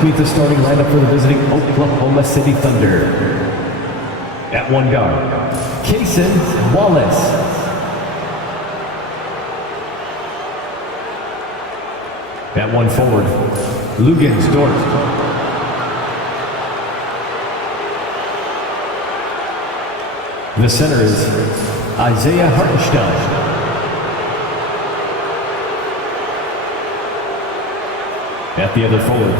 Let's meet the starting lineup for the visiting Oklahoma City Thunder. At one guard, Cason Wallace. At one forward, Lugens Dort. The center is Isaiah Hartenstein. At the other forward,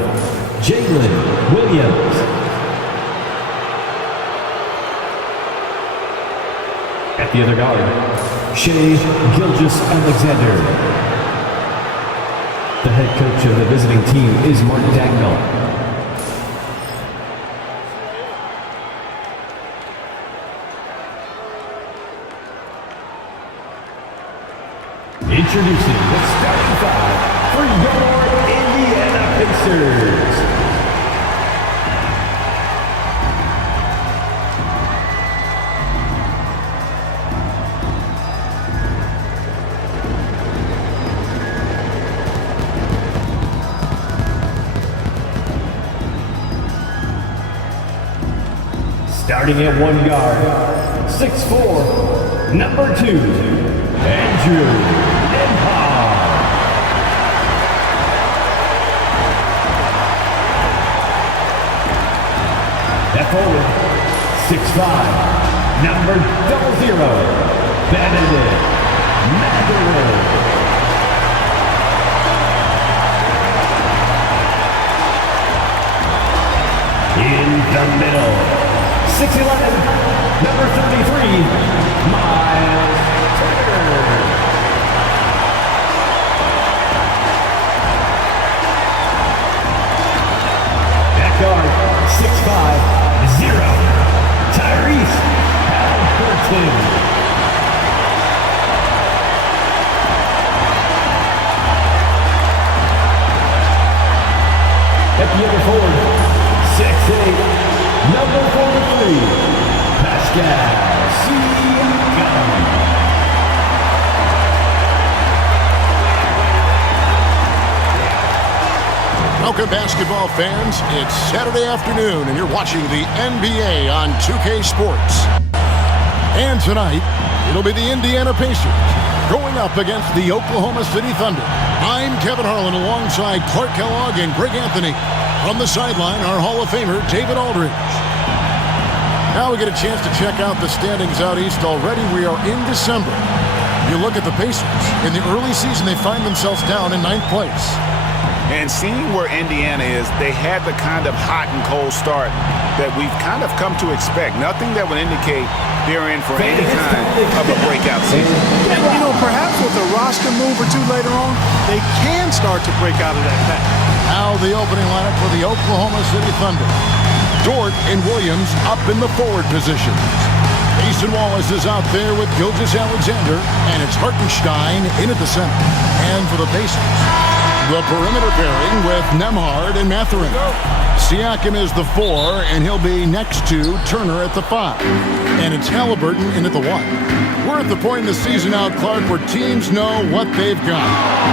Jalen Williams. At the other guard, Shai Gilgeous-Alexander. The head coach of the visiting team is Mark Dagnall. Introducing the starting five for your Indiana Pacers. Starting at one guard, 6'4", number 2, Andrew Nembhard. At forward, 6'5", number 00, Benedict Mathurin. In the middle, 6'11", number 33, Miles Turner. At guard, 6'5", 0, Tyrese Haliburton. At the other forward, 6'8", number 43, Pascal Siakam. Welcome, basketball fans. It's Saturday afternoon, and you're watching the NBA on 2K Sports. And tonight, it'll be the Indiana Pacers going up against the Oklahoma City Thunder. I'm Kevin Harlan alongside Clark Kellogg and Greg Anthony. On the sideline, our Hall of Famer, David Aldridge. Now we get a chance to check out the standings out east already. We are in December. You look at the Pacers. In the early season, they find themselves down in 9th place. And seeing where Indiana is, they had the kind of hot and cold start that we've kind of come to expect. Nothing that would indicate they're in for any kind of a breakout season. And, you know, perhaps with a roster move or two later on, they can start to break out of that pack. Now the opening lineup for the Oklahoma City Thunder. Dort and Williams up in the forward positions. Cason Wallace is out there with Gilgeous-Alexander, and it's Hartenstein in at the center. And for the Pacers, the perimeter pairing with Nembhard and Mathurin. Siakam is the 4, and he'll be next to Turner at the 5. And it's Haliburton in at the 1. We're at the point in the season now, Clark, where teams know what they've got.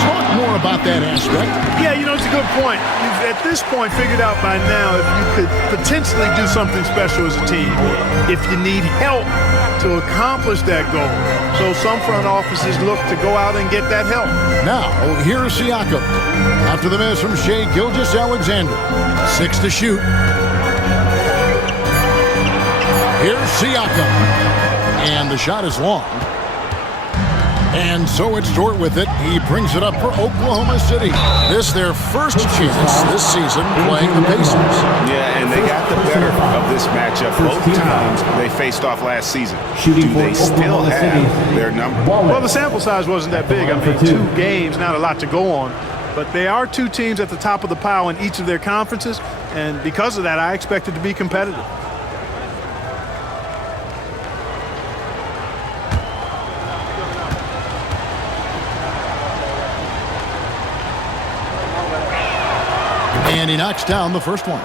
Talk more about that aspect. Yeah, you know, it's a good point. You've, at this point, figured out by now if you could potentially do something special as a team, if you need help to accomplish that goal. So some front offices look to go out and get that help. Now, here's Siakam. After the miss from Shai Gilgeous-Alexander. 6 to shoot. Here's Siakam. And the shot is long. And so it's Dort with it. He brings it up for Oklahoma City. This their first chance this season playing the Pacers. Yeah, and they got the better of this matchup both times they faced off last season. Do they still have their number? Well, the sample size wasn't that big. I mean, 2 games, not a lot to go on. But they are 2 teams at the top of the pile in each of their conferences. And because of that, I expect it to be competitive. And he knocks down the first one.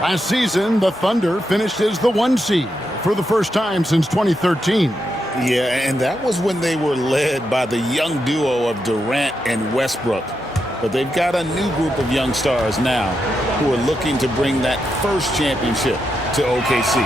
Last season, the Thunder finished as the 1 seed for the first time since 2013. Yeah, and that was when they were led by the young duo of Durant and Westbrook. but they've got a new group of young stars now who are looking to bring that first championship to OKC.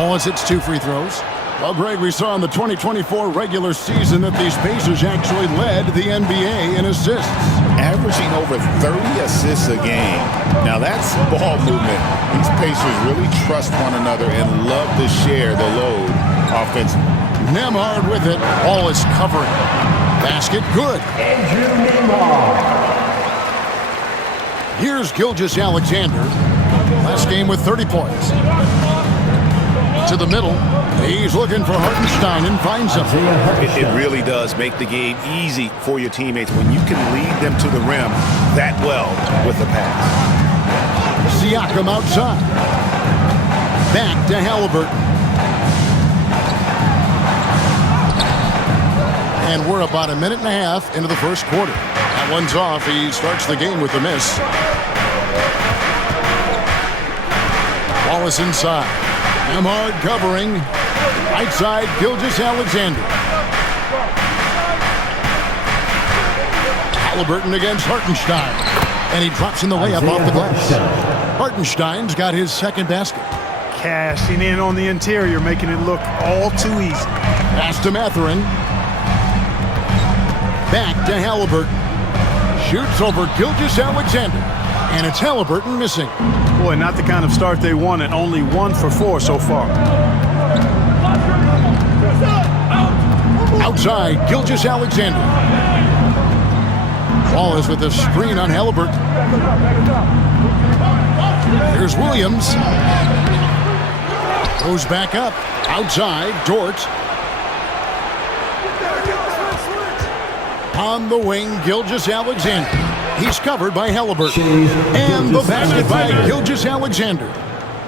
Wallace hits 2 free throws. Well, Greg, we saw in the 2024 regular season that these Pacers actually led the NBA in assists. Averaging over 30 assists a game. Now that's ball movement. These Pacers really trust one another and love to share the load offensively. Nembhard with it. Wallace covering. Basket good. Andrew Nembhard. Here's Gilgeous-Alexander. Last game with 30 points. To the middle. He's looking for Hartenstein and finds him. It really does make the game easy for your teammates when you can lead them to the rim that well with the pass. Siakam outside. Back to Halliburton. And we're about a minute and a half into the first quarter. That one's off. He starts the game with a miss. Wallace inside. Nembhard covering. Right side, Gilgeous-Alexander. Halliburton against Hartenstein. And he drops in the layup off the glass. Hartenstein's got his second basket. Cashing in on the interior, making it look all too easy. Pass to Mathurin. Back to Halliburton. Shoots over Gilgeous-Alexander. And it's Halliburton missing. Boy, not the kind of start they wanted. Only 1 for 4 so far. Outside, Gilgeous-Alexander. Wallace with a screen on Halliburton. Here's Williams. Goes back up. Outside, Dort. On the wing, Gilgeous-Alexander. He's covered by Halliburton. And the basket by Gilgeous-Alexander.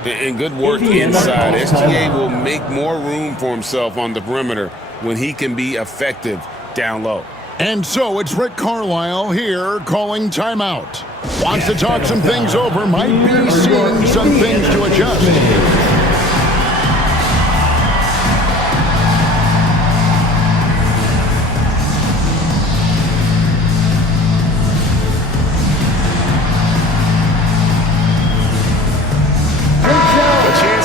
And good work inside. SGA will make more room for himself on the perimeter when he can be effective down low. And so it's Rick Carlisle here calling timeout. Wants to talk some things over, might be seeing some things to adjust.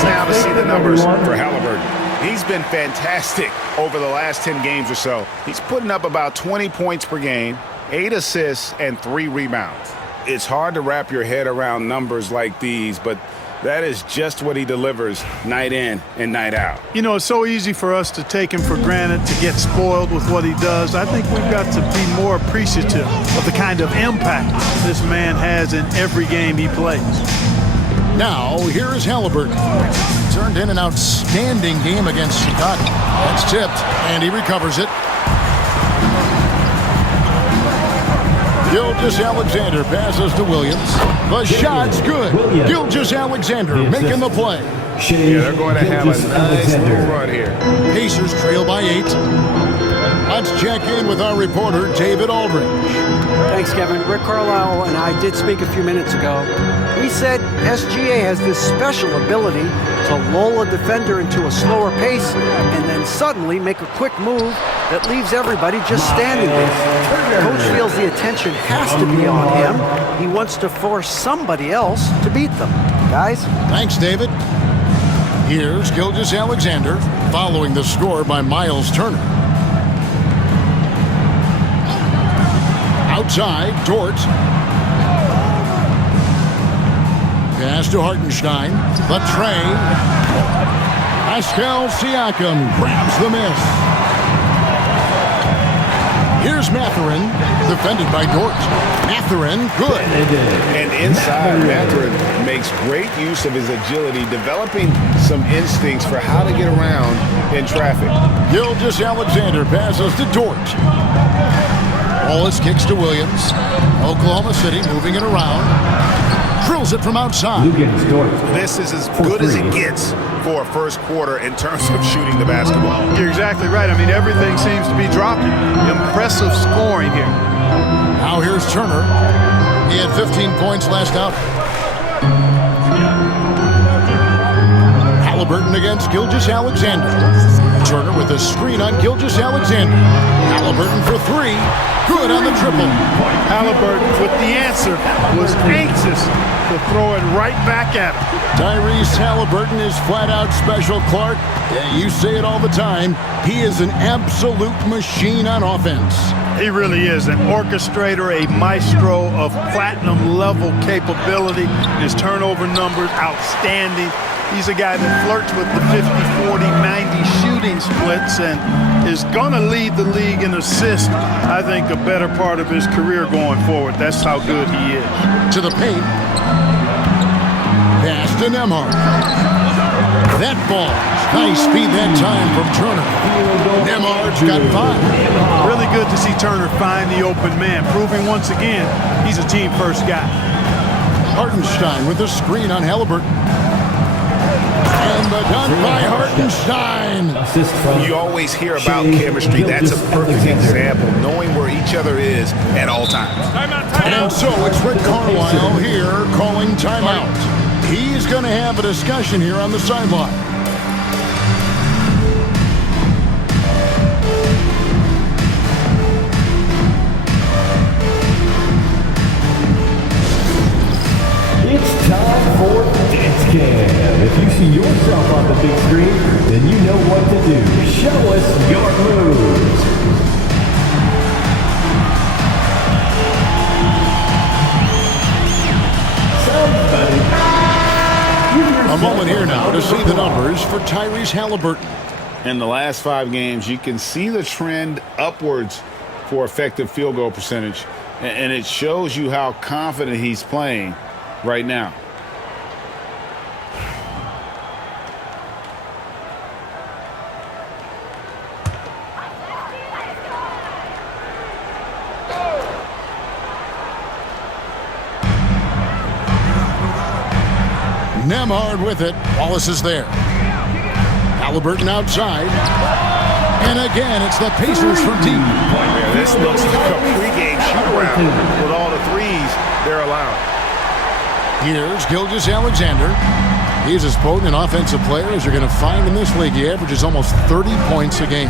Now to see the numbers for Halliburton. He's been fantastic over the last 10 games or so. He's putting up about 20 points per game, 8 assists, and 3 rebounds. It's hard to wrap your head around numbers like these, but that is just what he delivers night in and night out. You know, it's so easy for us to take him for granted, to get spoiled with what he does. I think we've got to be more appreciative of the kind of impact this man has in every game he plays. Now, here is Halliburton. Turned in an outstanding game against Chicago. That's tipped, and he recovers it. Gilgeous-Alexander passes to Williams. The shot's good. Gilgeous-Alexander making the play. Yeah, they're going to have a nice little run here. Pacers trail by 8. Let's check in with our reporter, David Aldridge. Thanks, Kevin. Rick Carlisle and I did speak a few minutes ago. He said SGA has this special ability to lull a defender into a slower pace and then suddenly make a quick move that leaves everybody just standing there. Coach feels the attention has to be on him. He wants to force somebody else to beat them. Guys? Thanks, David. Here's Gilgeous-Alexander following the score by Miles Turner. Outside, Dort. Pass to Hartenstein. The tray. Pascal Siakam grabs the miss. Here's Mathurin, defended by Dort. Mathurin, good. And inside, Mathurin makes great use of his agility, developing some instincts for how to get around in traffic. Gilgeous-Alexander passes to Dort. Wallace kicks to Williams. Oklahoma City moving it around. Drills it from outside. This is as good as it gets for a first quarter in terms of shooting the basketball. You're exactly right. I mean, everything seems to be dropping. Impressive scoring here. Now here's Turner. He had 15 points last out. Halliburton against Gilgeous-Alexander. Turner with a screen on Gilgeous-Alexander. Halliburton for three. Good on the triple. Halliburton with the answer was anxious to throw it right back at him. Tyrese Halliburton is flat out special, Clark. Yeah, you say it all the time. He is an absolute machine on offense. He really is an orchestrator, a maestro of platinum-level capability. His turnover numbers, outstanding. He's a guy that flirts with the 50, 40, 90 shooting splits and is going to lead the league in assists, I think, a better part of his career going forward. That's how good he is. To the paint. Pass to Nembhard. That ball. Nice speed that time from Turner. Nembhard's got 5. Really good to see Turner find the open man, proving once again he's a team-first guy. Hartenstein with a screen on Halliburton. And the dunk by Hartenstein. You always hear about chemistry. That's a perfect example, knowing where each other is at all times. And so it's Rick Carlisle here calling timeout. He's going to have a discussion here on the sideline. It's time for Dance Cam. If you see yourself on the big screen, then you know what to do. Show us your moves. A moment here now to see the numbers for Tyrese Halliburton. In the last 5 games, you can see the trend upwards for effective field goal percentage, and it shows you how confident he's playing right now. Nembhard with it. Wallace is there. Halliburton outside. And again, it's the Pacers from deep. Yeah, this looks like a pregame shoot-around with all the threes they're allowing. Here's Gilgeous-Alexander. He's as potent an offensive player as you're going to find in this league. He averages almost 30 points a game.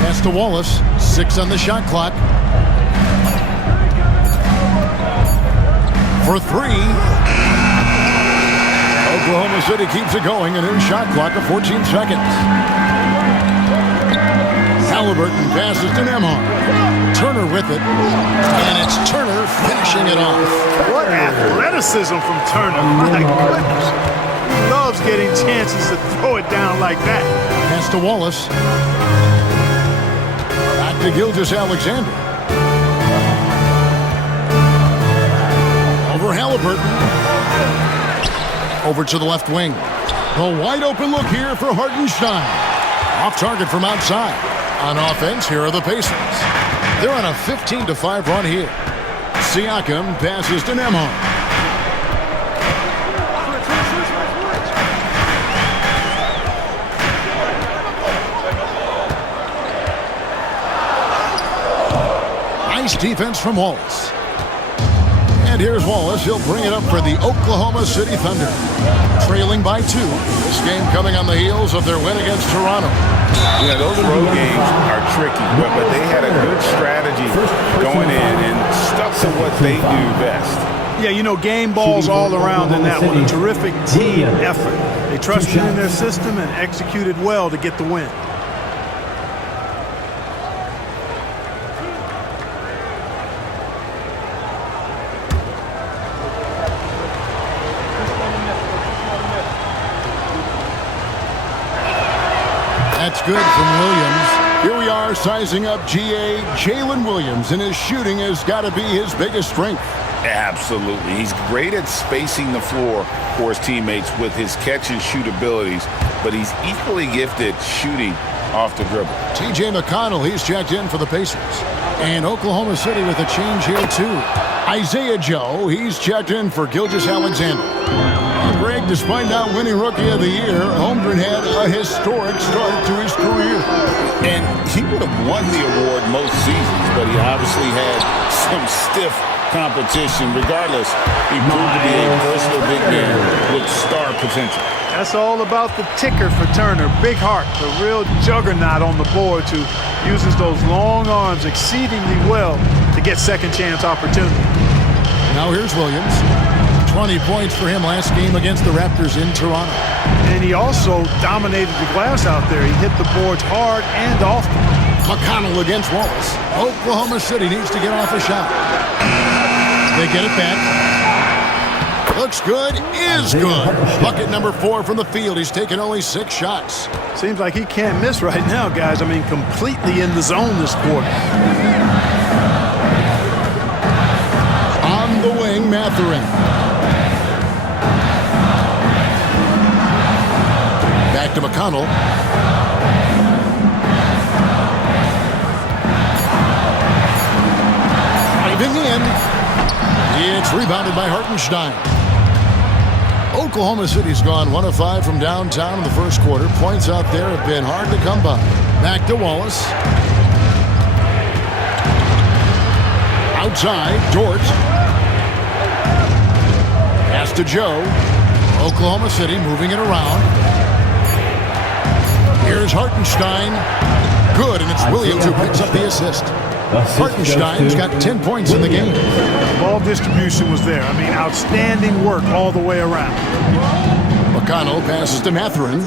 Pass to Wallace. 6 on the shot clock. For 3. Oklahoma City keeps it going, and his shot clock of 14 seconds. Halliburton passes to Nembhard. Turner with it. And it's Turner finishing it off. What athleticism from Turner. My goodness. He loves getting chances to throw it down like that. Pass to Wallace. Back to Gilgeous-Alexander. Over Halliburton. Over to the left wing. A wide open look here for Hartenstein. Off target from outside. On offense, here are the Pacers. They're on a 15-5 run here. Siakam passes to Nembhard. Nice defense from Wallace. And here's Wallace. He'll bring it up for the Oklahoma City Thunder. Trailing by 2. This game coming on the heels of their win against Toronto. Yeah, those road games are tricky, but they had a good strategy going in and stuck to what they do best. Yeah, you know, game balls all around in that one. A terrific team effort. They trusted in their system and executed well to get the win. That's good from Williams. Here we are sizing up GA. Jalen Williams, and his shooting has got to be his biggest strength. Absolutely. He's great at spacing the floor for his teammates with his catch-and-shoot abilities, but he's equally gifted shooting off the dribble. T.J. McConnell, he's checked in for the Pacers. And Oklahoma City with a change here, too. Isaiah Joe, he's checked in for Gilgeous-Alexander. And Greg, despite not winning Rookie of the Year, Holmgren had a historic start to his career. And he would have won the award most seasons, but he obviously had some stiff competition. Regardless, he proved to be a versatile big man with star potential. That's all about the ticker for Turner. Big heart, a real juggernaut on the boards who uses those long arms exceedingly well to get second chance opportunity. Now here's Williams. 20 points for him last game against the Raptors in Toronto. And he also dominated the glass out there. He hit the boards hard and often. McConnell against Wallace. Oklahoma City needs to get off a shot. They get it back. Looks good, is good. Bucket number 4 from the field. He's taken only 6 shots. Seems like he can't miss right now, guys. I mean, completely in the zone this quarter. On the wing, Mathurin. Back to McConnell. Driving in. It's rebounded by Hartenstein. Oklahoma City's gone 1 of 5 from downtown in the first quarter. Points out there have been hard to come by. Back to Wallace. Outside, Dort. Pass to Joe. Oklahoma City moving it around. Here's Hartenstein. Good, and it's Williams who picks up the assist. Hartenstein's got 10 points in the game. Ball distribution was there. I mean, outstanding work all the way around. McConnell passes to Mathurin.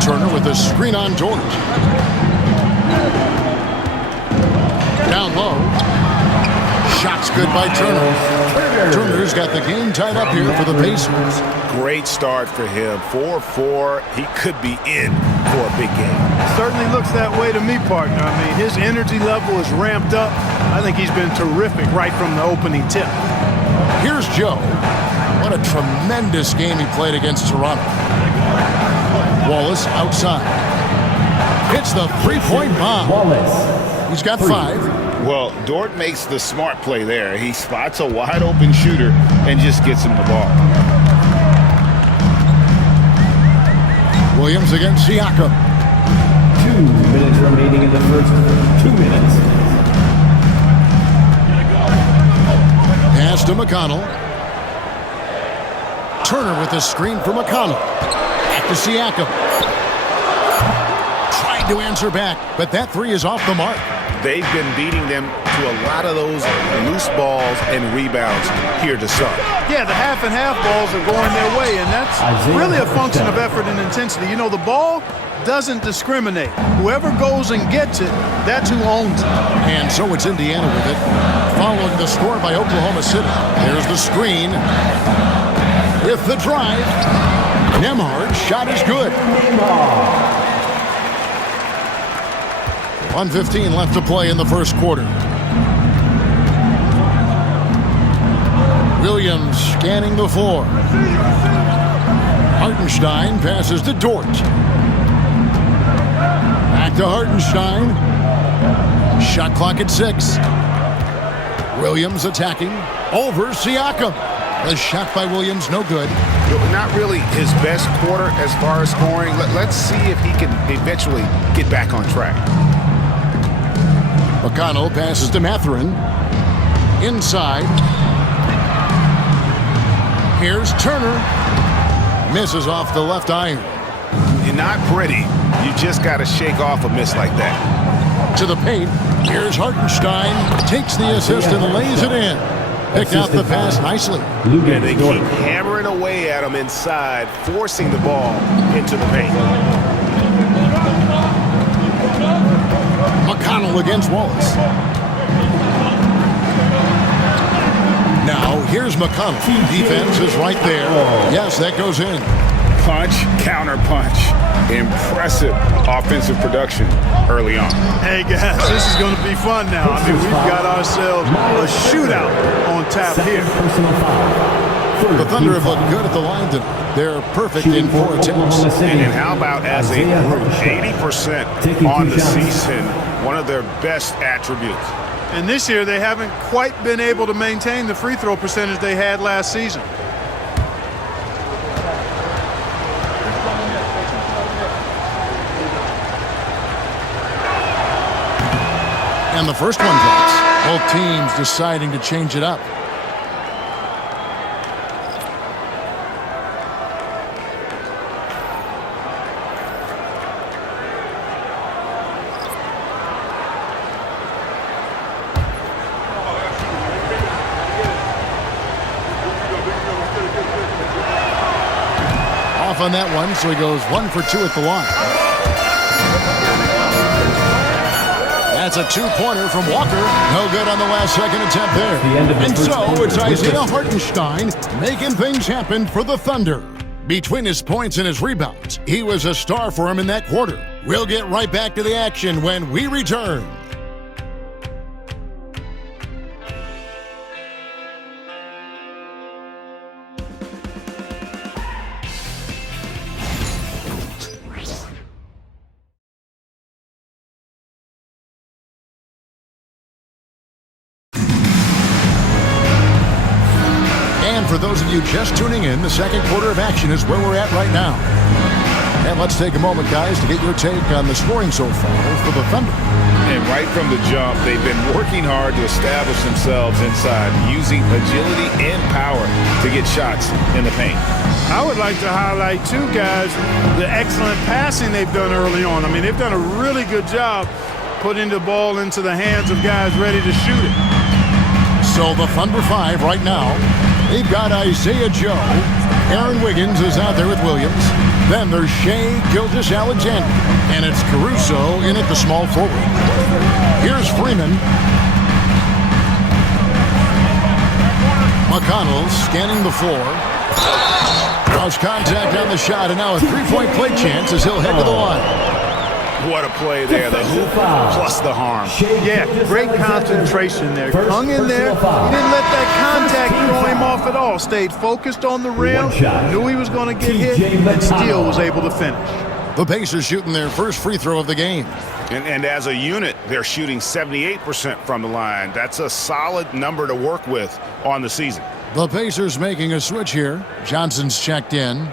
Turner with a screen on Dort. Down low. Shots good by Turner. Turner's got the game tied up here for the Pacers. Great start for him. 4-4. He could be in for a big game. Certainly looks that way to me, partner. I mean, his energy level is ramped up. I think he's been terrific right from the opening tip. Here's Joe. What a tremendous game he played against Toronto. Wallace outside. Hits the three-point bomb. He's got 5. Well, Dort makes the smart play there. He spots a wide-open shooter and just gets him the ball. Williams against Siakam. 2 minutes remaining in the first 2 minutes. Pass to McConnell. Turner with the screen for McConnell. Back to Siakam. Tried to answer back, but that 3 is off the mark. They've been beating them to a lot of those loose balls and rebounds here to start. Yeah, the half and half balls are going their way, and that's really a function of effort and intensity. You know, the ball doesn't discriminate. Whoever goes and gets it, that's who owns it. And so it's Indiana with it. Following the score by Oklahoma City. There's the screen. With the drive. Nembhard's shot is good. 1:15 left to play in the first quarter. Williams scanning the floor. Hartenstein passes to Dort. Back to Hartenstein. Shot clock at 6. Williams attacking over Siakam. The shot by Williams, no good. Not really his best quarter as far as scoring. Let's see if he can eventually get back on track. McConnell passes to Mathurin. Inside. Here's Turner. Misses off the left iron. You're not pretty. You just got to shake off a miss like that. To the paint. Here's Hartenstein. Takes the assist and lays it in. Picked out the pass nicely. And they keep hammering away at him inside, forcing the ball into the paint. McConnell against Wallace. Now, here's McConnell. Defense is right there. Yes, that goes in. Punch, counter punch. Impressive offensive production early on. Hey, guys, this is going to be fun now. I mean, we've got ourselves a shootout on tap here. The Thunder have looked good at the line tonight. They're perfect in 4 attempts. And how about as a group, 80% on the season, one of their best attributes. And this year, they haven't quite been able to maintain the free throw percentage they had last season. And And the first one drops. Both teams deciding to change it up. Off on that one, so he goes 1 for 2 at the line. That's a two-pointer from Walker. No good on the last second attempt there. And so it's Isaiah Hartenstein making things happen for the Thunder. Between his points and his rebounds, he was a star for him in that quarter. We'll get right back to the action when we return. For those of you just tuning in, the second quarter of action is where we're at right now. And let's take a moment, guys, to get your take on the scoring so far for the Thunder. And right from the jump, they've been working hard to establish themselves inside, using agility and power to get shots in the paint. I would like to highlight, too, guys, the excellent passing they've done early on. I mean, they've done a really good job putting the ball into the hands of guys ready to shoot it. So the Thunder 5 right now. They've got Isaiah Joe. Aaron Wiggins is out there with Williams. Then there's Shai Gilgeous-Alexander. And it's Caruso in at the small forward. Here's Freeman. McConnell scanning the floor. Draws contact on the shot, and now a three-point play chance as he'll head to the line. What a play there, the hoop plus the harm. Yeah, great concentration there. Hung in there. He didn't let that contact throw him off at all. Stayed focused on the rim, knew he was going to get hit, and still was able to finish. The Pacers shooting their first free throw of the game. And as a unit, they're shooting 78% from the line. That's a solid number to work with on the season. The Pacers making a switch here. Johnson's checked in.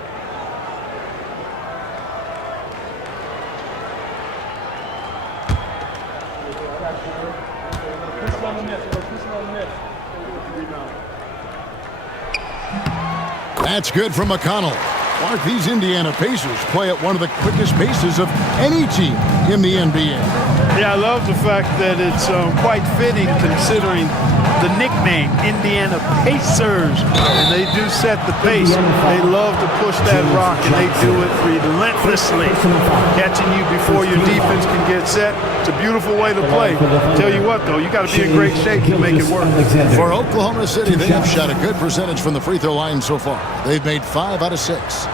That's good from McConnell. Mark, these Indiana Pacers play at one of the quickest paces of any team in the NBA. Yeah, I love the fact that it's quite fitting considering the nickname, Indiana Pacers. And they do set the pace. They love to push that rock, and they do it relentlessly. Catching you before your defense can get set. It's a beautiful way to play. Tell you what, though, you got to be in great shape to make it work. For Oklahoma City, they have shot a good percentage from the free throw line so far. They've made 5 out of 6.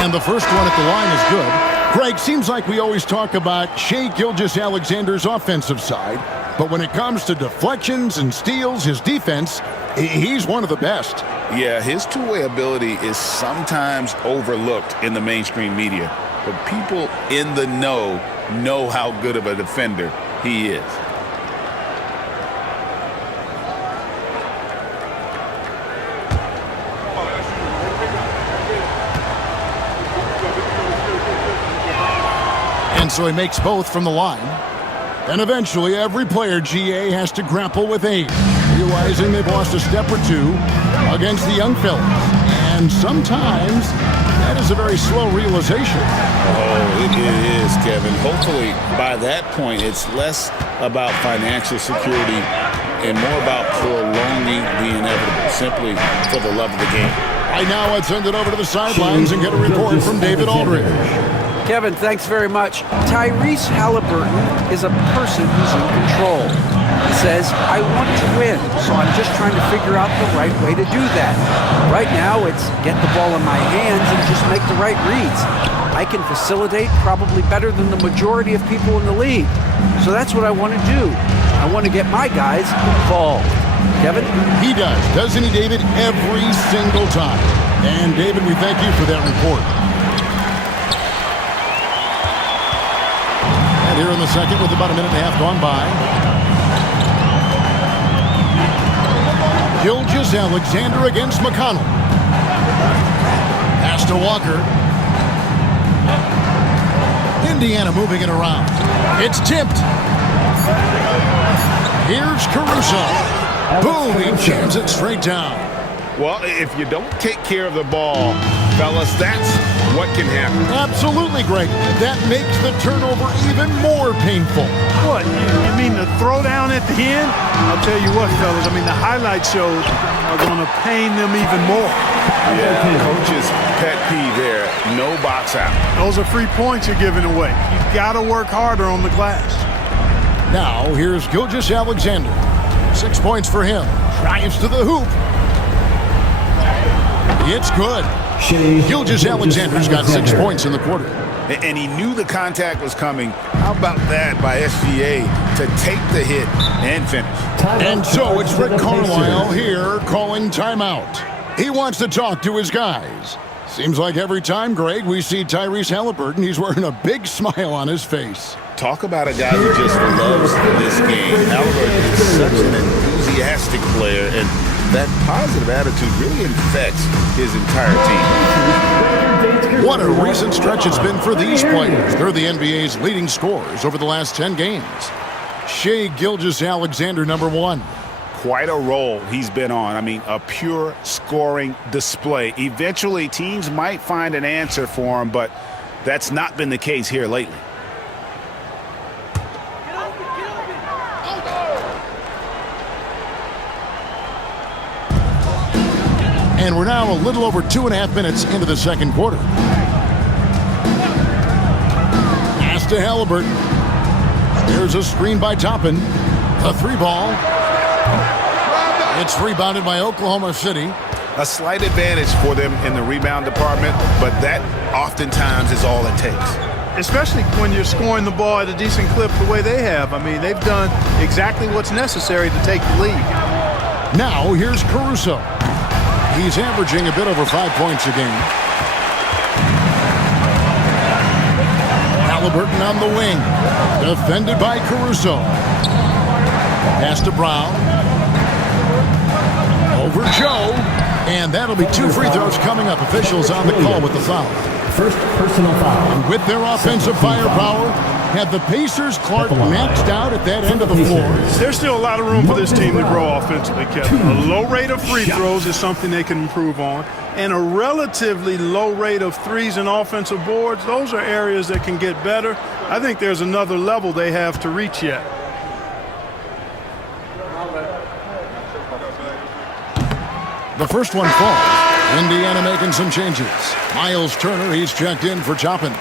And the first one at the line is good. Greg, seems like we always talk about Shai Gilgeous-Alexander's offensive side, but when it comes to deflections and steals, his defense, he's one of the best. Yeah, his two-way ability is sometimes overlooked in the mainstream media, but people in the know how good of a defender he is. And so he makes both from the line. And eventually, every player, GA, has to grapple with age, realizing they've lost a step or two against the young fellas. And sometimes that is a very slow realization. Oh, it is, Kevin. Hopefully, by that point, it's less about financial security and more about prolonging the inevitable, simply for the love of the game. Right now, let's send it over to the sidelines and get a report from David Aldridge. Kevin, thanks very much. Tyrese Halliburton is a person who's in control. He says, I want to win, so I'm just trying to figure out the right way to do that. Right now, it's get the ball in my hands and just make the right reads. I can facilitate probably better than the majority of people in the league. So that's what I want to do. I want to get my guys involved. Kevin? He does, doesn't he, David? Every single time. And, David, we thank you for that report. Here in the second with about a minute and a half gone by. Gilgeous-Alexander against McConnell. Pass to Walker. Indiana moving it around. It's tipped. Here's Caruso. Boom, he jams it straight down. Well, if you don't take care of the ball, fellas, that's what can happen. Absolutely, Greg. That makes the turnover even more painful. What, you mean the throwdown at the end? I'll tell you what, fellas, I mean, the highlight shows are going to pain them even more. Yeah, coach's pet peeve there, no box out. Those are free points you're giving away. You've got to work harder on the glass. Now, here's Gilgeous-Alexander. 6 points for him. Drives to the hoop. It's good. Gilgeous-Alexander's got 6 points in the quarter. And he knew the contact was coming. How about that by SGA to take the hit and finish? And so it's Rick Carlisle here calling timeout. He wants to talk to his guys. Seems like every time, Greg, we see Tyrese Halliburton, he's wearing a big smile on his face. Talk about a guy who just loves this game. Halliburton is such an enthusiastic player, and that positive attitude really infects his entire team. What a recent stretch it's been for these players. They're the NBA's leading scorers over the last 10 games. Shai Gilgeous-Alexander, number 1. Quite a role he's been on. I mean, a pure scoring display. Eventually, teams might find an answer for him, but that's not been the case here lately. And we're now a little over 2.5 minutes into the second quarter. Pass to Halliburton. There's a screen by Toppin. A 3-ball. It's rebounded by Oklahoma City. A slight advantage for them in the rebound department, but that oftentimes is all it takes. Especially when you're scoring the ball at a decent clip the way they have. I mean, they've done exactly what's necessary to take the lead. Now, here's Caruso. He's averaging a bit over 5 points a game. Halliburton on the wing. Defended by Caruso. Pass to Brown. Over Joe. And that'll be 2 free throws coming up. Officials on the call with the foul. First personal foul. And with their offensive firepower, have the Pacers Clark maxed out at that end of the floor? There's still a lot of room for this team to grow offensively, Kevin. A low rate of free throws is something they can improve on, and a relatively low rate of threes and offensive boards, those are areas that can get better. I think there's another level they have to reach yet. The first one falls. Indiana making some changes. Miles Turner, he's checked in for Toppin.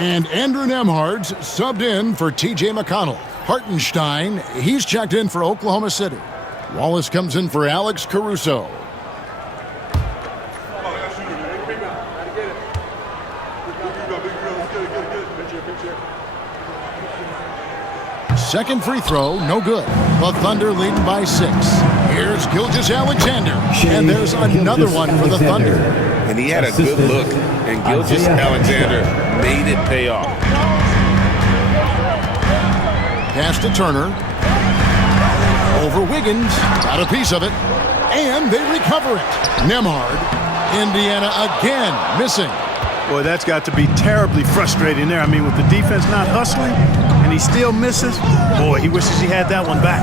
And Andrew Nembhard's subbed in for T.J. McConnell. Hartenstein, he's checked in for Oklahoma City. Wallace comes in for Alex Caruso. Second free throw, no good. The Thunder leading by 6. Here's Gilgeous-Alexander. And there's another one for the Thunder. And he had a good look, and Gilgeous-Alexander made it pay off. Pass to Turner. Over Wiggins. Got a piece of it. And they recover it. Nembhard. Indiana again missing. Boy, that's got to be terribly frustrating there. I mean, with the defense not hustling, and he still misses. Boy, he wishes he had that one back.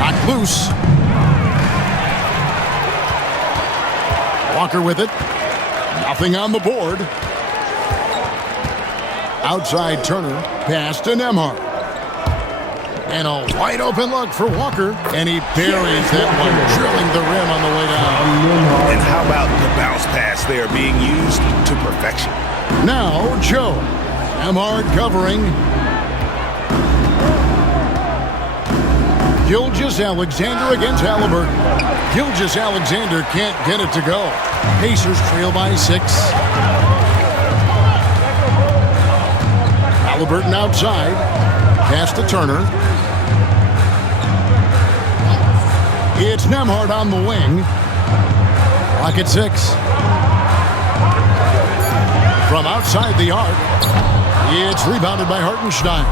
Not loose. Walker with it. Nothing on the board. Outside Turner. Pass to Nembhard. And a wide open look for Walker. And he buries that one, drilling the rim on the way down. And how about the bounce pass there being used to perfection? Now Joe. Nembhard covering. Gilgeous-Alexander against Halliburton. Gilgeous-Alexander can't get it to go. Pacers trail by 6. Halliburton outside. Pass to Turner. It's Nembhard on the wing. Clock at 6. From outside the arc, it's rebounded by Hartenstein.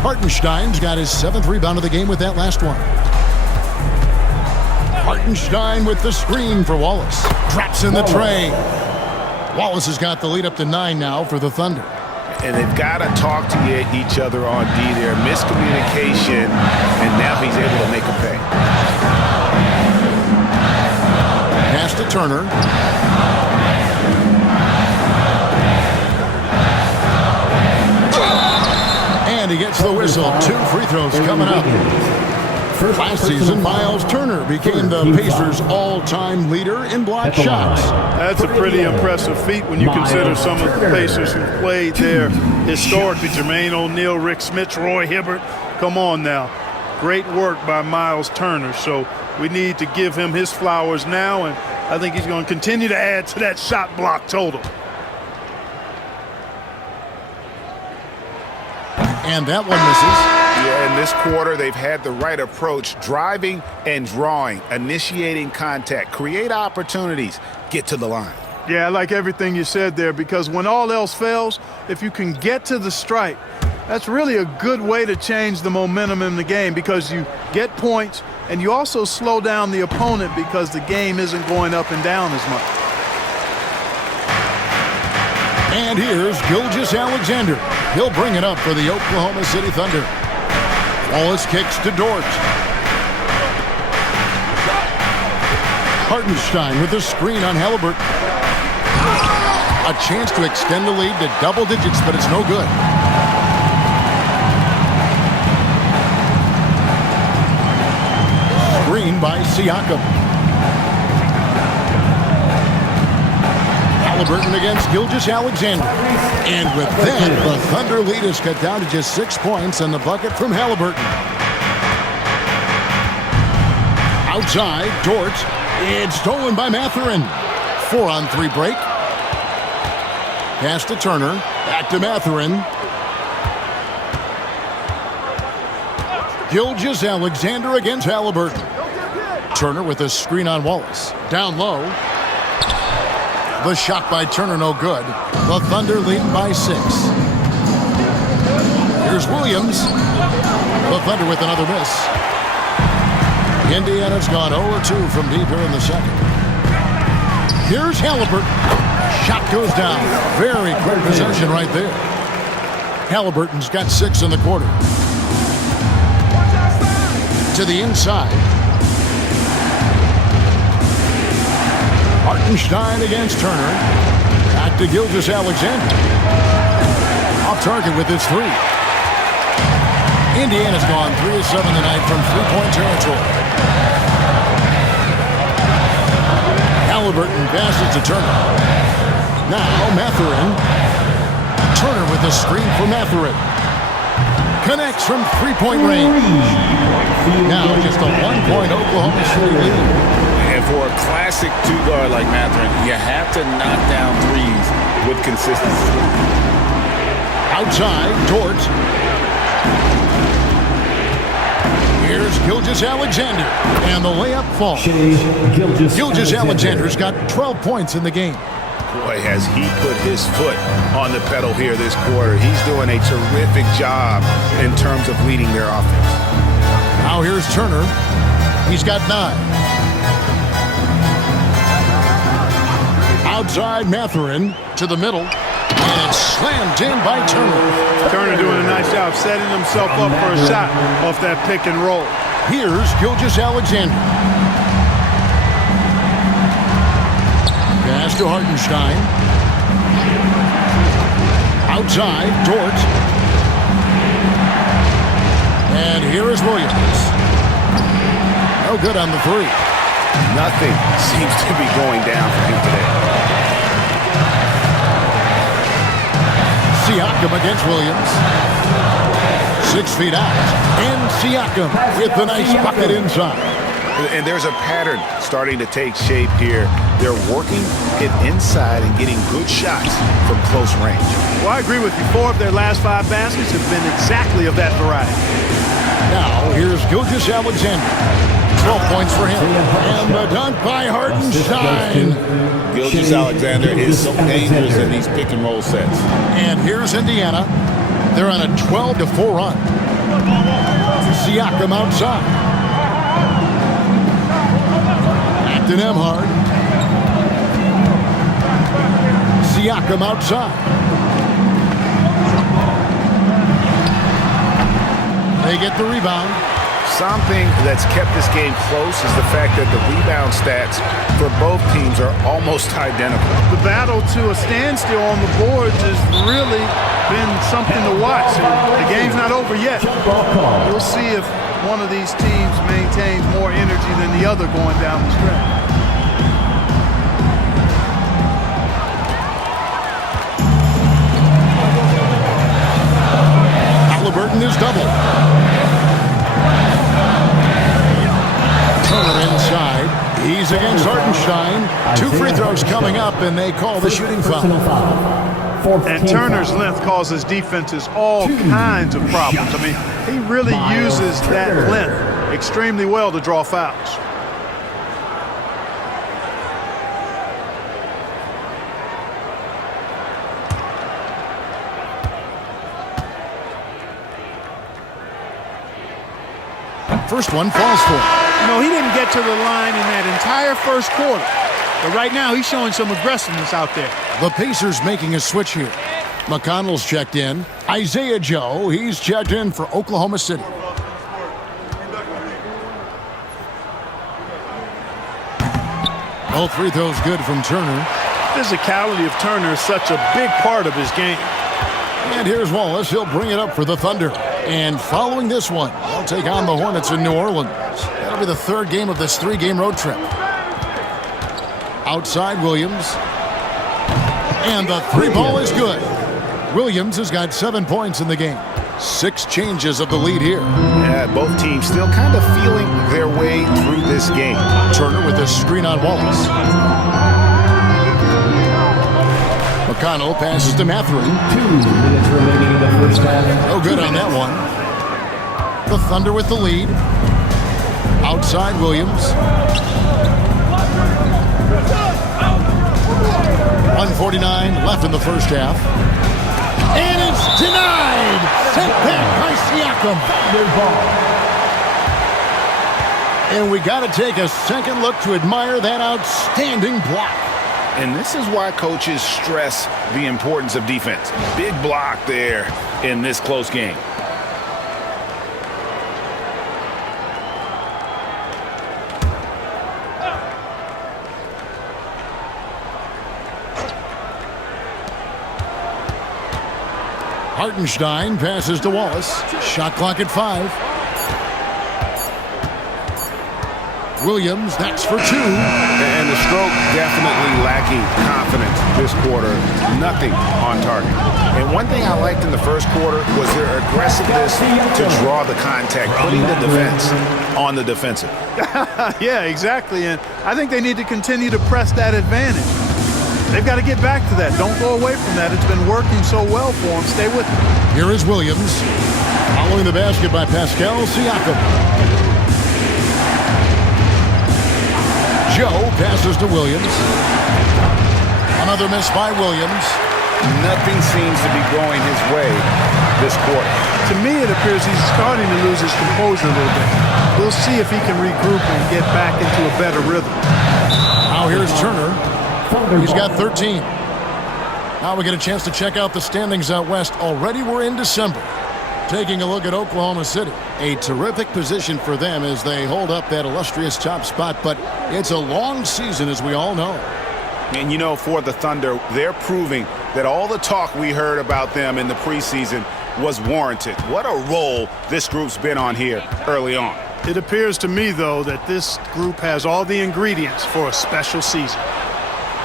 Hartenstein's got his 7th rebound of the game with that last one. Hartenstein with the screen for Wallace. Drops in the tray. Wallace has got the lead up to 9 now for the Thunder. And they've got to talk to each other on D there. Miscommunication, and now he's able to make a pay. Pass to Turner. And he gets the whistle. 2 free throws coming up. Last season, Miles Turner became the Pacers' all-time leader in block shots. That's a pretty impressive feat when you consider some of the Pacers who played there historically. Jermaine O'Neal, Rick Smith, Roy Hibbert. Come on now. Great work by Miles Turner. So we need to give him his flowers now, and I think he's going to continue to add to that shot block total. And that one misses. Yeah, in this quarter, they've had the right approach, driving and drawing, initiating contact, create opportunities, get to the line. Yeah, I like everything you said there, because when all else fails, if you can get to the stripe, that's really a good way to change the momentum in the game, because you get points and you also slow down the opponent because the game isn't going up and down as much. And here's Gilgeous-Alexander. He'll bring it up for the Oklahoma City Thunder. Wallace kicks to Dort. Hartenstein with the screen on Halliburton. A chance to extend the lead to double digits, but it's no good. Screen by Siakam. Halliburton against Gilgeous-Alexander. And with that, the Thunder lead is cut down to just 6 points and the bucket from Halliburton. Outside, Dort. It's stolen by Mathurin. 4-on-3 break. Pass to Turner. Back to Mathurin. Gilgeous-Alexander against Halliburton. Turner with a screen on Wallace. Down low. The shot by Turner, no good. The Thunder lead by 6. Here's Williams. The Thunder with another miss. Indiana's gone 0-2 from deep here in the second. Here's Halliburton. Shot goes down. Very quick possession right there. Halliburton's got 6 in the quarter. To the inside. Hartenstein against Turner. Back to Gilgeous-Alexander. Off target with his 3. Indiana's gone 3 of 7 tonight from three-point territory. Halliburton passes to Turner. Now Mathurin. Turner with a screen for Mathurin. Connects from three-point range. Now just a 1-point Oklahoma City lead. And for a classic two-guard like Mathurin, you have to knock down threes with consistency. Outside, Dort. Here's Gilgeous-Alexander. And the layup falls. Gilgeous-Alexander's got 12 points in the game. Boy, has he put his foot on the pedal here this quarter. He's doing a terrific job in terms of leading their offense. Now here's Turner. He's got 9. Outside Mathurin to the middle, and it's slammed in by Turner. Turner doing a nice job setting himself up for a shot off that pick and roll. Here's Gilgeous-Alexander. Pass to Hartenstein. Outside, Dort. And here is Williams. No good on the 3. Nothing seems to be going down for him today. Siakam against Williams. 6 feet out. And Siakam with the nice bucket inside. And there's a pattern starting to take shape here. They're working it inside and getting good shots from close range. Well, I agree with you. 4 of their last 5 baskets have been exactly of that variety. Now, here's Gilgeous-Alexander. 12 points for him. And the dunk by Hartenstein. Gilgeous-Alexander is so dangerous in these pick and roll sets. And here's Indiana. They're on a 12-4 run. Siakam outside. to Nemhard. Siakam outside. They get the rebound. Something that's kept this game close is the fact that the rebound stats for both teams are almost identical. The battle to a standstill on the boards has really been something to watch. The game's not over yet. We'll see if one of these teams maintains more energy than the other going down the stretch. Halliburton is double. Turner inside. He's against Hartenstein. 2 free throws coming up, and they call the shooting foul. And Turner's length causes defenses all kinds of problems. I mean, he really uses that length extremely well to draw fouls. First one falls for him. You know, he didn't get to the line in that entire first quarter. But right now, he's showing some aggressiveness out there. The Pacers making a switch here. McConnell's checked in. Isaiah Joe, he's checked in for Oklahoma City. Both free throws good from Turner. Physicality of Turner is such a big part of his game. And here's Wallace. He'll bring it up for the Thunder. And following this one, they'll take on the Hornets in New Orleans. That'll be the 3rd game of this 3-game road trip. Outside Williams. And the 3-ball is good. Williams has got 7 points in the game. 6 changes of the lead here. Yeah, both teams still kind of feeling their way through this game. Turner with a screen on Wallace. McConnell passes to Mathurin. 2 minutes remaining in the first half. No good on that one. The Thunder with the lead. Outside Williams. 1:49 left in the first half. And it's denied! Sent back by Siakam. And we got to take a second look to admire that outstanding block. And this is why coaches stress the importance of defense. Big block there in this close game. Hartenstein passes to Wallace. Shot clock at 5. Williams, that's for 2. And the stroke definitely lacking confidence this quarter. Nothing on target. And one thing I liked in the first quarter was their aggressiveness to draw the contact, putting the defense on the defensive. Yeah, exactly. And I think they need to continue to press that advantage. They've got to get back to that. Don't go away from that. It's been working so well for them. Stay with it. Here is Williams. Following the basket by Pascal Siakam. Joe passes to Williams. Another miss by Williams. Nothing seems to be going his way this quarter. To me, it appears he's starting to lose his composure a little bit. We'll see if he can regroup and get back into a better rhythm. Now here's Turner. He's got 13. Now we get a chance to check out the standings out west. Already we're in December. Taking a look at Oklahoma City. A terrific position for them as they hold up that illustrious top spot, but it's a long season, as we all know. And you know, for the Thunder, they're proving that all the talk we heard about them in the preseason was warranted. What a role this group's been on here early on. It appears to me, though, that this group has all the ingredients for a special season.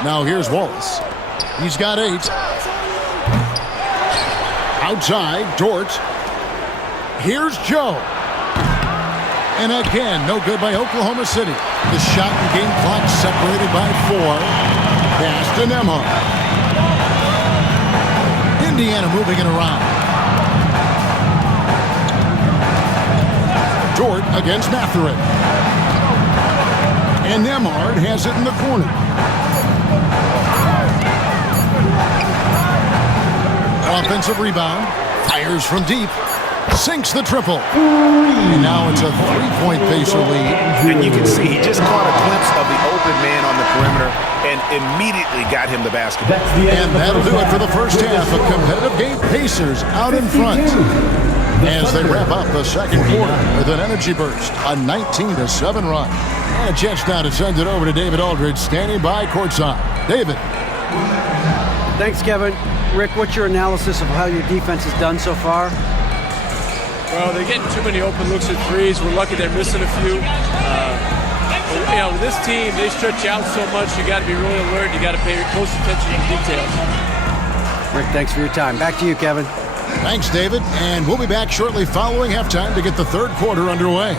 Now here's Wallace. He's got 8. Outside, Dort. Here's Joe. And again, no good by Oklahoma City. The shot and game clock separated by 4. Pass to Nemhard. Indiana moving it around. Dort against Mathurin. And Nemhard has it in the corner. Offensive rebound. Fires from deep. Sinks the triple. And now it's a 3-point Pacer lead. And you can see he just caught a glimpse of the open man on the perimeter and immediately got him the basketball. And that'll do it for the first half. A competitive game. Pacers out in front as they wrap up the second quarter with an energy burst. A 19-7 run. And a chance now to send it over to David Aldridge, standing by courtside. David. Thanks, Kevin. Rick, what's your analysis of how your defense has done so far? Well, they're getting too many open looks at threes. We're lucky they're missing a few. But, with this team, they stretch out so much. You got to be really alert. You got to pay close attention to details. Rick, thanks for your time. Back to you, Kevin. Thanks, David. And we'll be back shortly following halftime to get the third quarter underway.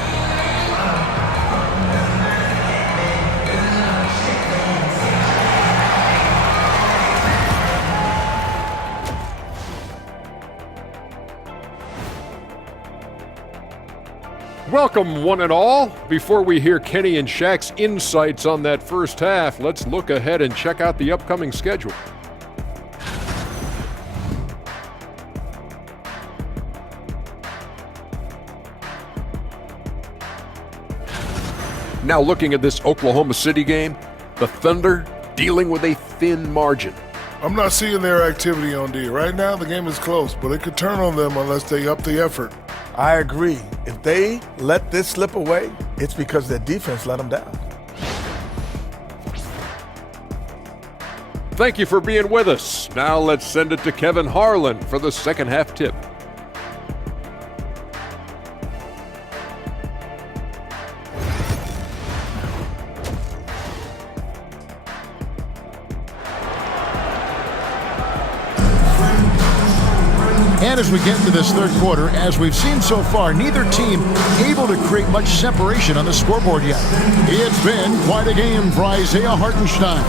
Welcome, one and all. Before we hear Kenny and Shaq's insights on that first half, let's look ahead and check out the upcoming schedule. Now looking at this Oklahoma City game, the Thunder dealing with a thin margin. I'm not seeing their activity on D. Right now, the game is close, but it could turn on them unless they up the effort. I agree. If they let this slip away, it's because their defense let them down. Thank you for being with us. Now let's send it to Kevin Harlan for the second half tip. And as we get into this third quarter, as we've seen so far, neither team able to create much separation on the scoreboard yet. It's been quite a game for Isaiah Hartenstein.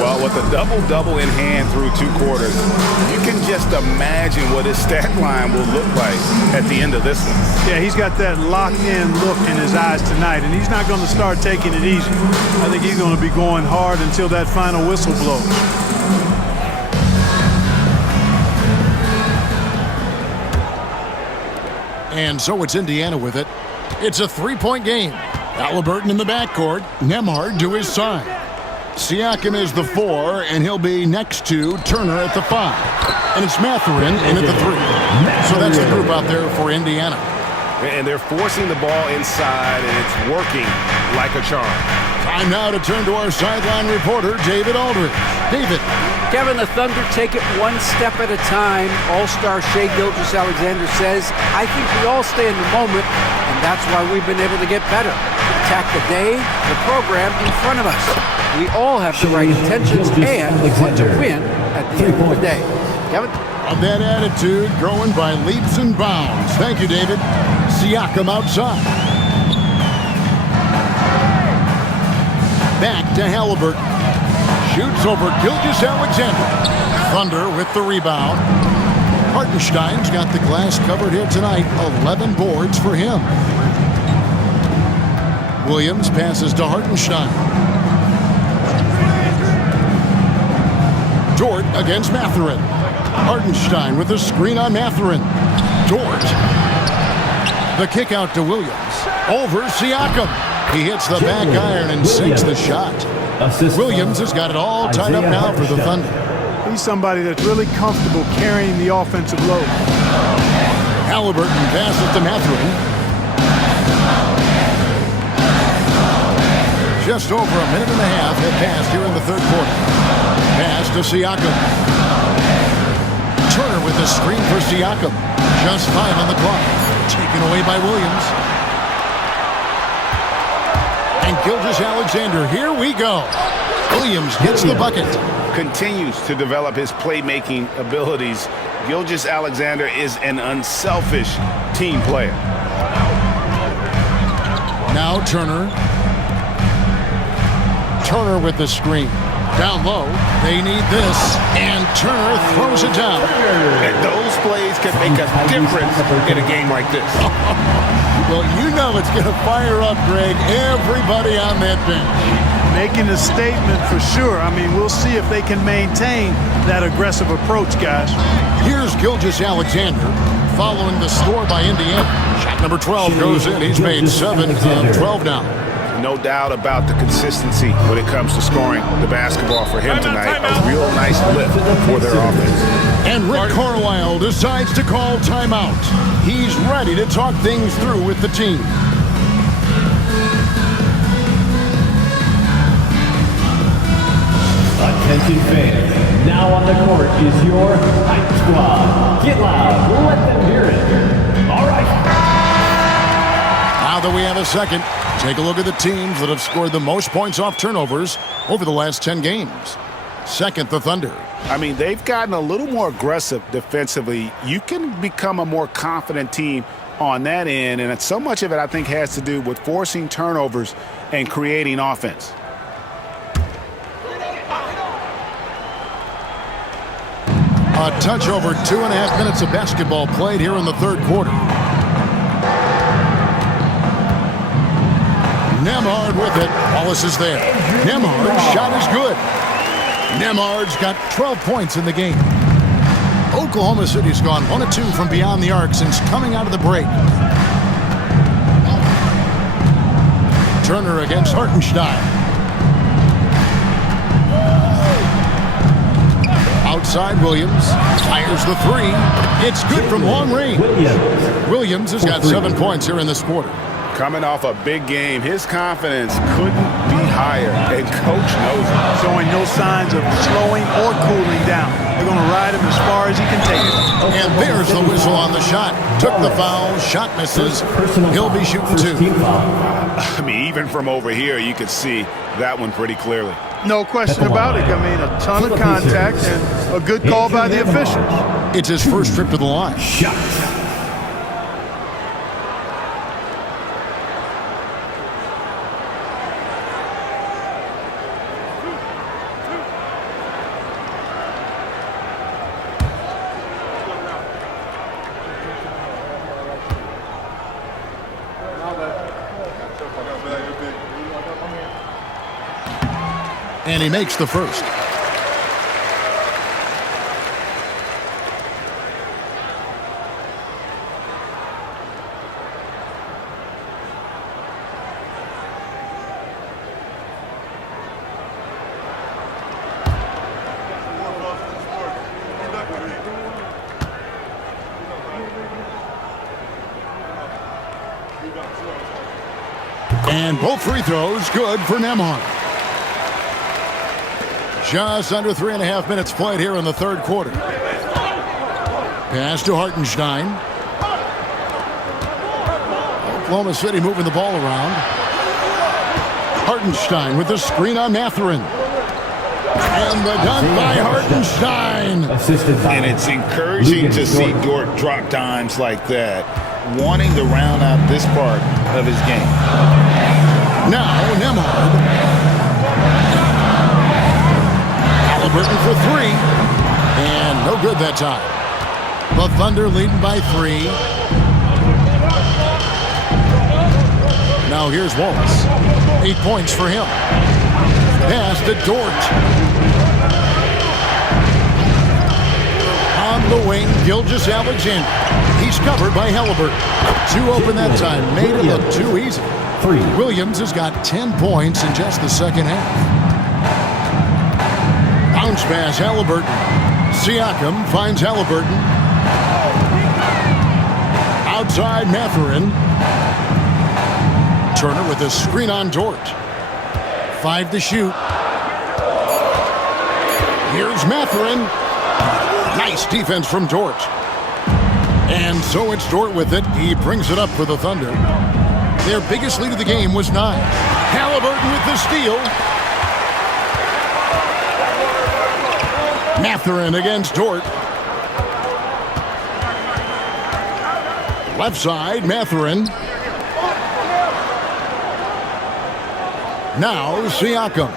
Well, with a double-double in hand through 2 quarters, you can just imagine what his stat line will look like at the end of this one. Yeah, he's got that locked-in look in his eyes tonight, and he's not going to start taking it easy. I think he's going to be going hard until that final whistle blows. And so it's Indiana with it. It's a 3-point game. Halliburton in the backcourt. Nembhard to his side. Siakam is the 4, and he'll be next to Turner at the 5. And it's Mathurin in at the 3. So that's the group out there for Indiana. And they're forcing the ball inside, and it's working like a charm. Time now to turn to our sideline reporter, David Aldridge. David. Kevin, the Thunder take it one step at a time. All-star Shai Gilgeous-Alexander says, I think we all stay in the moment, and that's why we've been able to get better. Attack the day, the program in front of us. We all have the right intentions and want to win at the end of the day. Kevin? Of that attitude growing by leaps and bounds. Thank you, David. Siakam outside. Back to Halliburton. Shoots over Gilgeous-Alexander. Thunder with the rebound. Hartenstein's got the glass covered here tonight. 11 boards for him. Williams passes to Hartenstein. Dort against Mathurin. Hartenstein with the screen on Mathurin. Dort. The kick out to Williams. Over Siakam. He hits the back iron and sinks the shot. Williams has got it all tied up now for the Thunder. He's somebody that's really comfortable carrying the offensive load. Halliburton passes to Mathurin. Just over a minute and a half have passed here in the third quarter. Pass to Siakam. Turner with the screen for Siakam. Just 5 on the clock. Taken away by Williams. And Gilgeous-Alexander, here we go. Williams gets the bucket. Continues to develop his playmaking abilities. Gilgeous-Alexander is an unselfish team player. Now Turner. Turner with the screen. Down low. They need this. And Turner throws it down. And those plays can make a difference in a game like this. Well, you know it's going to fire up, Greg, everybody on that bench. Making a statement for sure. I mean, we'll see if they can maintain that aggressive approach, guys. Here's Gilgeous-Alexander. following the score by Indiana. Shot number 12 goes in. He's made 7 of 12 now. No doubt about the consistency when it comes to scoring the basketball for him tonight. A real nice lift for their offense. And Rick Carlisle decides to call timeout. He's ready to talk things through with the team. Attention fans, now on the court is your hype squad. Get loud, let them hear it. All right. Now that we have a second, take a look at the teams that have scored the most points off turnovers over the last 10 games. Second, the Thunder. I mean, they've gotten a little more aggressive defensively. You can become a more confident team on that end, and so much of it, I think, has to do with forcing turnovers and creating offense. A touch over 2.5 minutes of basketball played here in the third quarter. Nembhard with it. Wallace is there. Nembhard's shot is good. Nembhard's got 12 points in the game. Oklahoma City's gone 1 of 2 from beyond the arc since coming out of the break. Turner against Hartenstein. Outside Williams. Fires the three. It's good from long range. Williams has got 7 points here in this quarter. Coming off a big game, his confidence couldn't be higher, and Coach knows it. Showing no signs of slowing or cooling down. They're going to ride him as far as he can take it. And there's the whistle on the shot. Took the foul. Shot misses. He'll be shooting 2. I mean, even from over here, you could see that one pretty clearly. No question about it. I mean, a ton of contact and a good call by the officials. It's his first trip to the line. And he makes the first. And both free throws good for Nembhard. Just under 3.5 minutes played here in the third quarter. Pass to Hartenstein. Oklahoma City moving the ball around. Hartenstein with the screen on Mathurin. And the dunk by Hartenstein. And it's encouraging to see Dort drop dimes like that, wanting to round out this part of his game. Now Nembhard. Halliburton for 3, and no good that time. The Thunder leading by 3. Now here's Wallace. 8 points for him. Pass to Dort. On the wing, Gilgeous-Alexander. He's covered by Halliburton. 2 open that time. Made it look too easy. Williams has got 10 points in just the second half. Bounce pass, Halliburton. Siakam finds Halliburton. Outside Mathurin. Turner with a screen on Dort. 5 to shoot. Here's Mathurin. Nice defense from Dort. And so it's Dort with it. He brings it up for the Thunder. Their biggest lead of the game was 9. Halliburton with the steal. Mathurin against Dort. Left side, Mathurin. Now Siakam.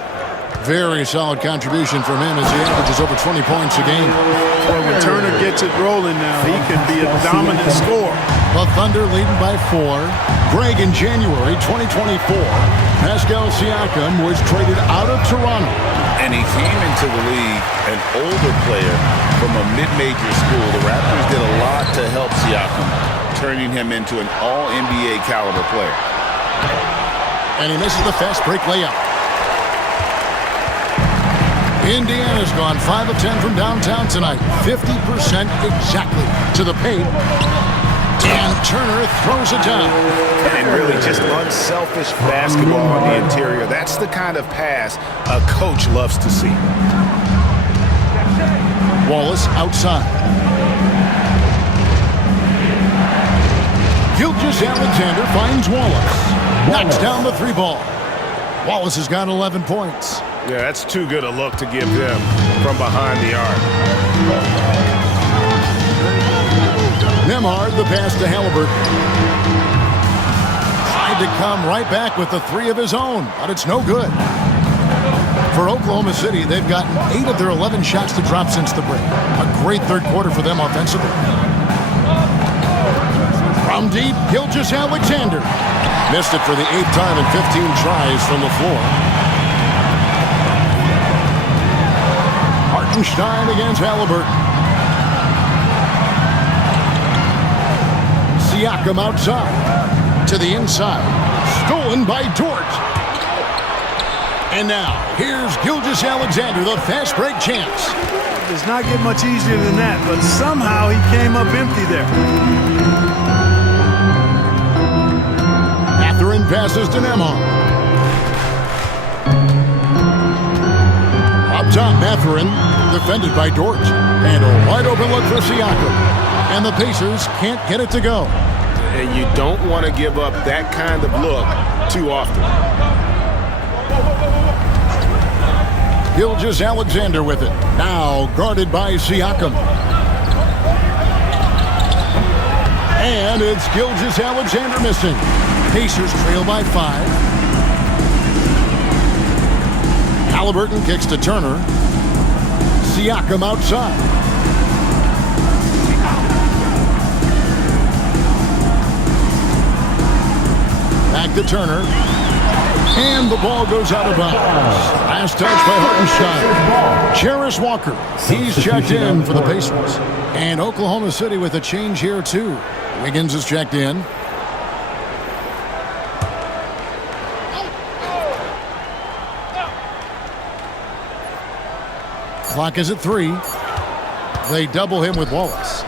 Very solid contribution from him as he averages over 20 points a game. Well, when Turner gets it rolling now, he can be a dominant scorer. The Thunder leading by 4. Greg, in January 2024, Pascal Siakam was traded out of Toronto. And he came into the league an older player from a mid-major school. The Raptors did a lot to help Siakam, turning him into an all-NBA caliber player. And he misses the fast break layup. Indiana's gone 5 of 10 from downtown tonight. 50% exactly to the paint. And Turner throws it down. And really just unselfish basketball on the interior. That's the kind of pass a coach loves to see. Wallace outside. Gilgeous-Alexander finds Wallace. Knocks down the 3-ball. Wallace has got 11 points. Yeah, that's too good a look to give them from behind the arc. Nembhard, the pass to Halliburton. Tried to come right back with the 3 of his own, but it's no good. For Oklahoma City, they've gotten 8 of their 11 shots to drop since the break. A great third quarter for them offensively. From deep, Gilgeous-Alexander. Missed it for the 8th time in 15 tries from the floor. Hartenstein against Halliburton. Siakam outside. To the inside. Stolen by Dort. And now, here's Gilgeous-Alexander, the fast break chance. It does not get much easier than that, but somehow he came up empty there. Mathurin passes to Nembhard. Up top, Mathurin, defended by Dort. And a wide open look for Siakam. And the Pacers can't get it to go. And you don't want to give up that kind of look too often. Gilgeous-Alexander with it. Now guarded by Siakam. And it's Gilgeous-Alexander missing. Pacers trail by 5. Halliburton kicks to Turner. Siakam outside. Back to Turner. And the ball goes out of bounds. Last touch by Hartenstein. Jarris Walker. He's checked in for the Pacers. And Oklahoma City with a change here, too. Wiggins is checked in. Clock is at 3. They double him with Wallace.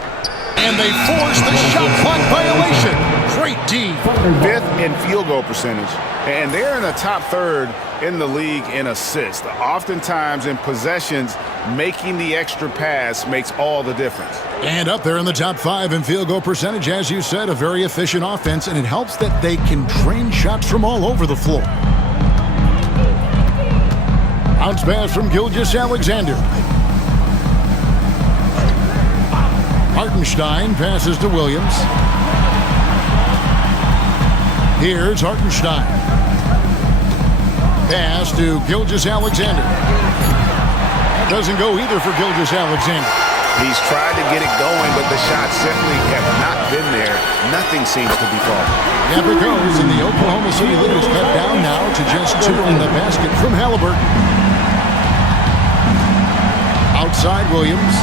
And they force the shot clock violation. Great D. 5th in field goal percentage. And they're in the top 3rd in the league in assists. Oftentimes in possessions, making the extra pass makes all the difference. And up there in the top 5 in field goal percentage, as you said, a very efficient offense, and it helps that they can drain shots from all over the floor. Bounce pass from Gilgeous-Alexander. Hartenstein passes to Williams. Here's Hartenstein. Pass to Gilgeous-Alexander. Doesn't go either for Gilgeous-Alexander. He's tried to get it going, but the shots simply have not been there. Nothing seems to be falling. Gap it goes, and the Oklahoma City lead is cut down now to just 2 in the basket from Halliburton. Outside Williams.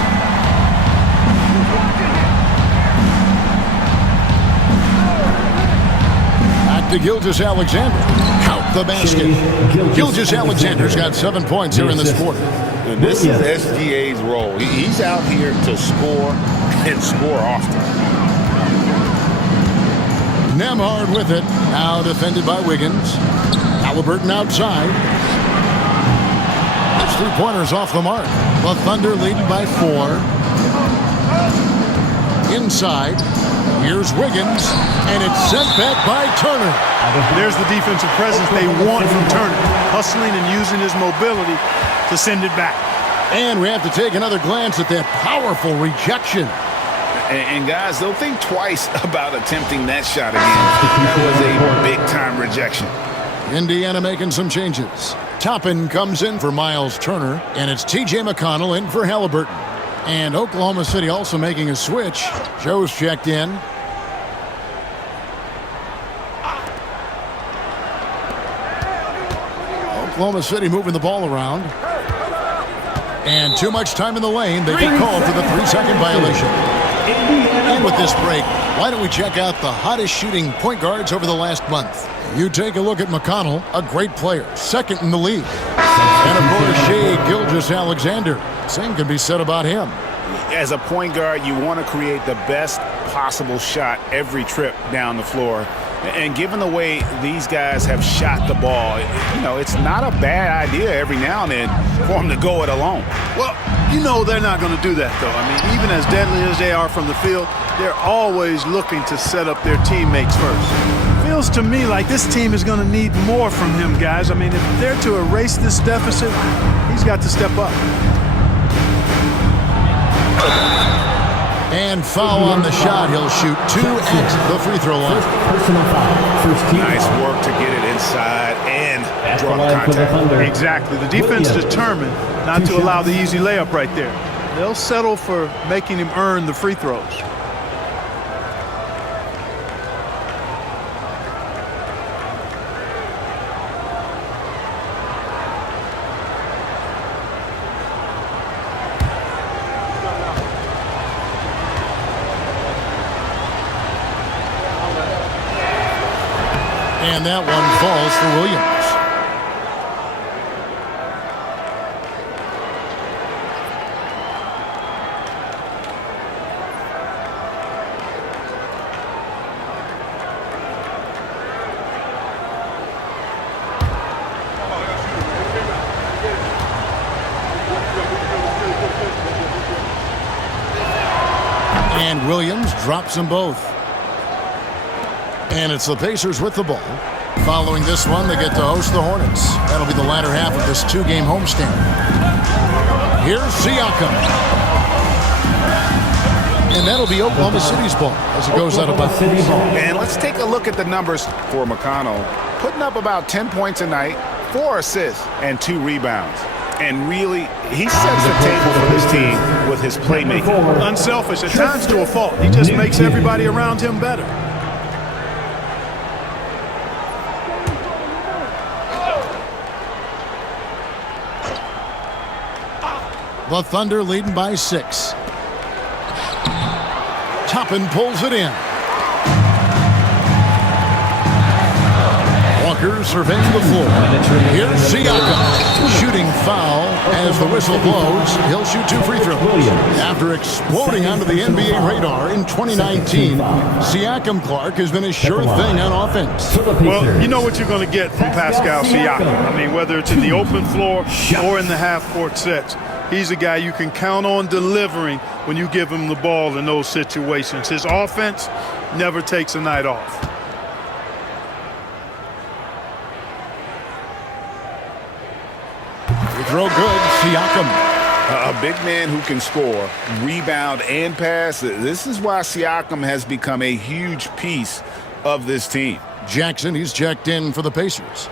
Back to Gilgeous-Alexander. Count the basket. Gilgeous-Alexander's got 7 points here in this quarter. And this is SGA's role. He's out here to score and score often. Nembhard with it. Now defended by Wiggins. Halliburton outside. There's 3-pointers off the mark. The Thunder leading by 4. Inside. Here's Wiggins. And it's sent back by Turner. There's the defensive presence they want from Turner. Hustling and using his mobility to send it back. And we have to take another glance at that powerful rejection. And guys, they'll think twice about attempting that shot again. That was a big-time rejection. Indiana making some changes. Toppin comes in for Miles Turner, and it's T.J. McConnell in for Halliburton. And Oklahoma City also making a switch. Joe's checked in. Oklahoma City moving the ball around. And too much time in the lane. They get called for the 3-second violation. And with this break, why don't we check out the hottest shooting point guards over the last month? You take a look at McConnell, a great player, second in the league. And of course, Shai Gilgeous-Alexander. Same can be said about him. As a point guard, you want to create the best possible shot every trip down the floor. And given the way these guys have shot the ball, you know, it's not a bad idea every now and then for them to go it alone. Well, you know they're not going to do that, though. I mean, even as deadly as they are from the field, they're always looking to set up their teammates first. Feels to me like this team is going to need more from him, guys. I mean, if they're to erase this deficit, he's got to step up. And foul on the shot. He'll shoot 2 at the free throw line. Personal foul. First team. Nice work to get it inside and draw the contact. Exactly. The defense determined not to allow the easy layup right there. They'll settle for making him earn the free throws. And that one falls for Williams. And Williams drops them both. And it's the Pacers with the ball. Following this one, they get to host the Hornets. That'll be the latter half of this 2-game homestand. Here's Siakam. And that'll be Oklahoma City's ball as it goes out of bounds. And let's take a look at the numbers for McConnell. Putting up about 10 points a night, 4 assists, and 2 rebounds. And really, he sets the table for this team with his playmaking. Unselfish, at times to a fault. He just makes everybody around him better. The Thunder leading by 6. Toppin pulls it in. Walker surveying the floor. Here's Siakam. Shooting foul as the whistle blows. He'll shoot 2 free throws. After exploding onto the NBA radar in 2019, Siakam Clark has been a sure thing on offense. Well, you know what you're going to get from Pascal Siakam. I mean, whether it's in the open floor or in the half-court sets. He's a guy you can count on delivering when you give him the ball in those situations. His offense never takes a night off. Throw good, Siakam. A big man who can score, rebound, and pass. This is why Siakam has become a huge piece of this team. Jackson, he's checked in for the Pacers.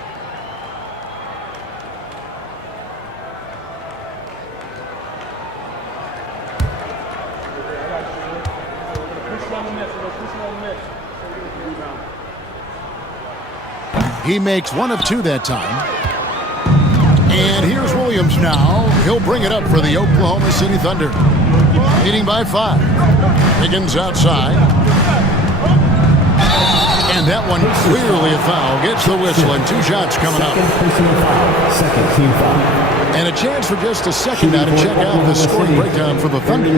He makes 1 of 2 that time. And here's Williams now. He'll bring it up for the Oklahoma City Thunder. Leading by 5. Higgins outside. And that one clearly a foul. Gets the whistle and 2 shots coming up. Second team foul. And a chance for just a second now to check out the scoring breakdown for the Thunder.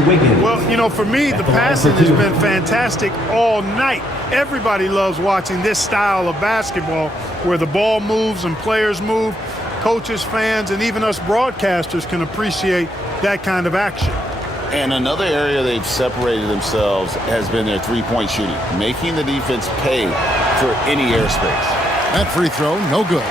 Well, you know, for me, the passing has been fantastic all night. Everybody loves watching this style of basketball where the ball moves and players move. Coaches, fans, and even us broadcasters can appreciate that kind of action. And another area they've separated themselves has been their three-point shooting, making the defense pay for any airspace. That free throw, no good.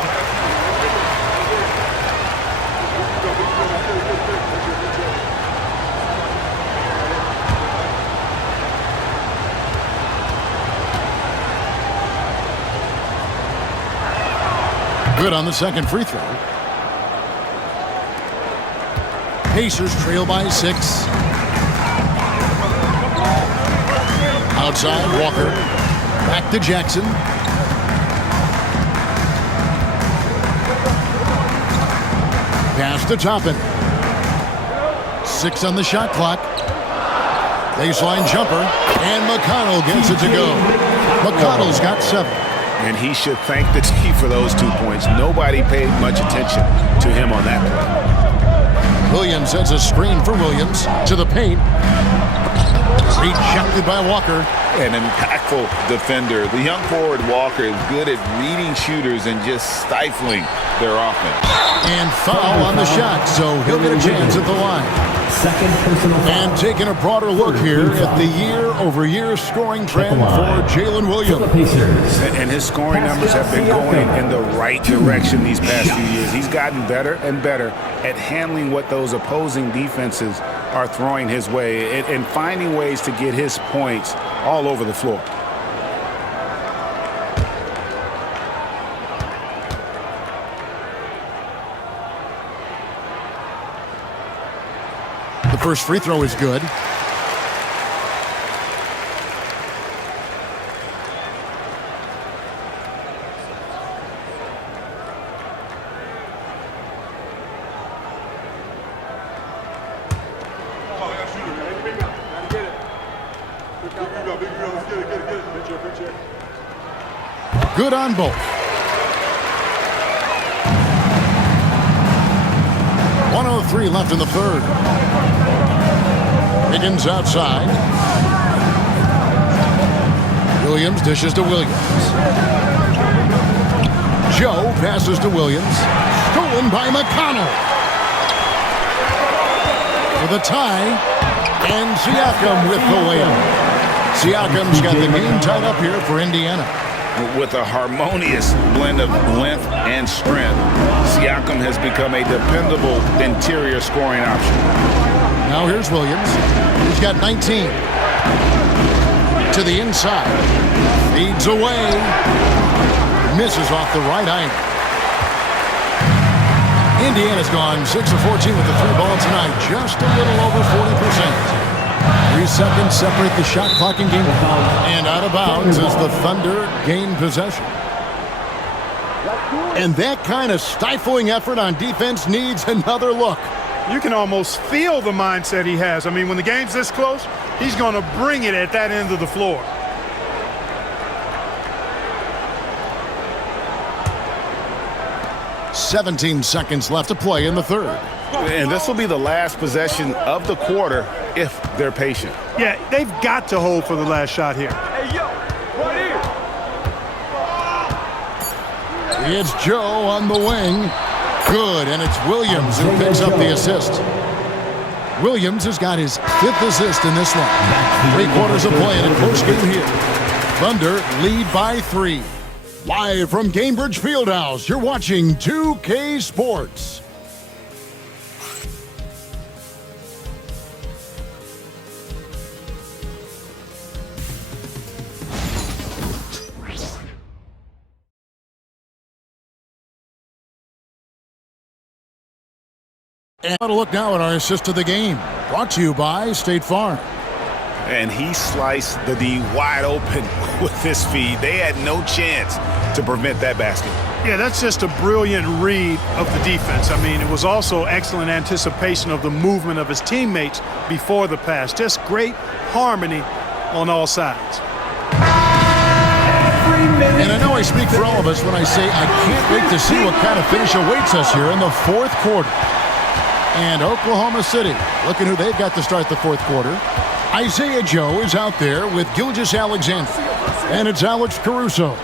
Good on the second free throw. Pacers trail by 6. Outside, Walker. Back to Jackson. Pass to Toppin. 6 on the shot clock. Baseline jumper, and McConnell gets it to go. McConnell's got 7. And he should thank the team for those 2 points. Nobody paid much attention to him on that play. Williams sends a screen for Williams to the paint. Rejected by Walker. An impactful defender. The young forward Walker is good at reading shooters and just stifling their offense. And foul on the shot, so he'll get a chance at the line. Second personal foul. And taking a broader look here at the year-over-year scoring trend for Jalen Williams. PACERS. And his scoring numbers have been going in the right direction these past few years. He's gotten better and better at handling what those opposing defenses are throwing his way and finding ways to get his points all over the floor. The first free throw is good. Good on both. 1:03 left in the third. Higgins outside. Williams dishes to Williams. Joe passes to Williams. Stolen by McConnell. For the tie. And Siakam with the layup. Siakam's got the game tied up here for Indiana. With a harmonious blend of length and strength, Siakam has become a dependable interior scoring option. Now here's Williams. He's got 19. To the inside. Feeds away. Misses off the right eye. Indiana's gone 6 of 14 with the 3 ball tonight. Just a little over 40%. 3 seconds separate the shot clock and game. And out of bounds as the Thunder gain possession. And that kind of stifling effort on defense needs another look. You can almost feel the mindset he has. I mean, when the game's this close, he's going to bring it at that end of the floor. "17 seconds left to play in the third. And this will be the last possession of the quarter if they're patient. Yeah, they've got to hold for the last shot here. It's Joe on the wing. Good, and it's Williams who picks up the assist. Williams has got his 5th assist in this one. 3/4 of play in a close game here. Thunder lead by 3. Live from Cambridge Fieldhouse, you're watching 2K Sports. And a look now at our assist of the game. Brought to you by State Farm. And he sliced the D wide open with his feed. They had no chance to prevent that basket. Yeah, that's just a brilliant read of the defense. I mean, it was also excellent anticipation of the movement of his teammates before the pass. Just great harmony on all sides. And I know I speak for all of us when I say I can't wait to see what kind of finish awaits us here in the 4th quarter. And Oklahoma City, looking who they've got to start the 4th quarter. Isaiah Joe is out there with Gilgeous-Alexander. And it's Alex Caruso.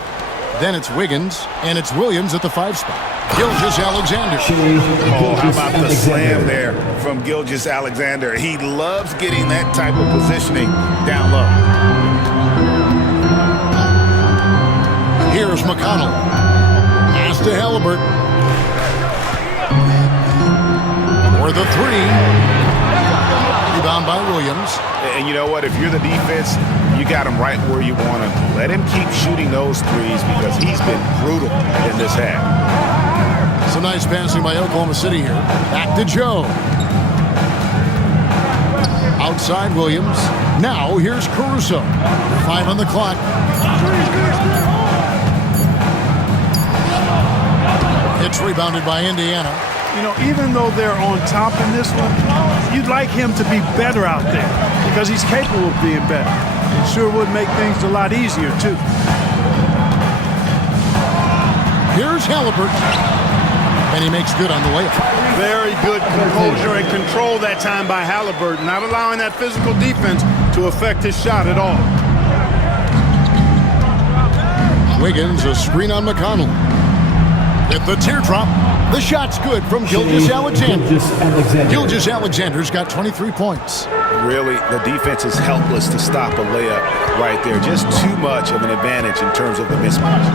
Then it's Wiggins, and it's Williams at the 5 spot. Gilgeous-Alexander. Oh, how about the slam there from Gilgeous-Alexander? He loves getting that type of positioning down low. Here's McConnell. Pass to Halliburton. For the 3. Rebound by Williams. And you know what? If you're the defense, you got him right where you want him. Let him keep shooting those threes because he's been brutal in this half. Some nice passing by Oklahoma City here. Back to Joe. Outside Williams. Now here's Caruso. 5 on the clock. It's rebounded by Indiana. You know, even though they're on top in this one, you'd like him to be better out there because he's capable of being better. It sure would make things a lot easier, too. Here's Halliburton. And he makes good on the layup. Very good composure and control that time by Halliburton, not allowing that physical defense to affect his shot at all. Wiggins, a screen on McConnell. At the teardrop, the shot's good from Gilgeous-Alexander. Gilgeous-Alexander's got 23 points. Really, the defense is helpless to stop a layup right there. Just too much of an advantage in terms of the mismatch.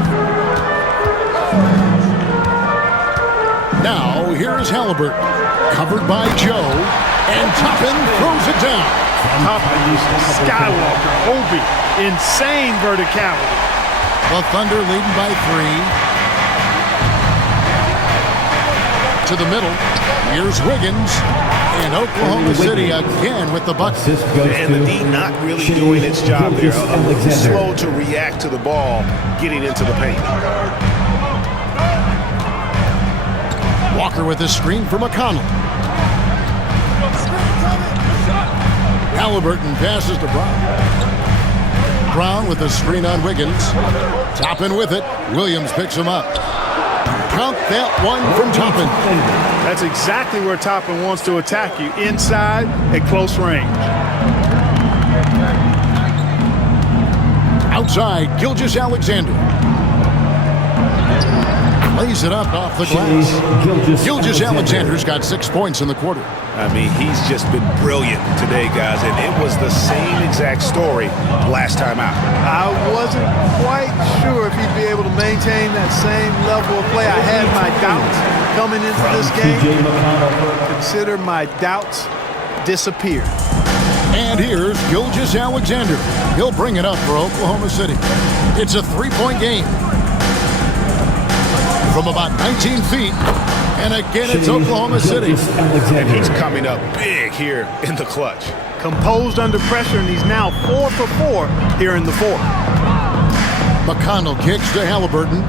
Now, here's Halliburton, covered by Joe, and Toppin throws it down. Toppin, Skywalker, Obi, insane verticality. The Thunder leading by 3. To the middle, here's Wiggins, and Oklahoma City again with the Bucks. And the D not really doing its job there. Slow to react to the ball getting into the paint. Walker with a screen for McConnell. Halliburton passes to Brown. Brown with a screen on Wiggins. Toppin with it. Williams picks him up. Count that one from Toppin. That's exactly where Toppin wants to attack you, inside at close range. Outside, Gilgeous-Alexander. Lays it up off the glass. Gilgeous-Alexander's got 6 points in the quarter. I mean, he's just been brilliant today, guys, and it was the same exact story last time out. I wasn't quite sure if he'd be able to maintain that same level of play. I had my doubts coming into this game. Consider my doubts disappeared. And here's Gilgeous-Alexander. He'll bring it up for Oklahoma City. It's a 3-point game. From about 19 feet, and again it's Oklahoma City. And he's coming up big here in the clutch. Composed under pressure, and he's now 4 for 4 here in the fourth. McConnell kicks to Halliburton.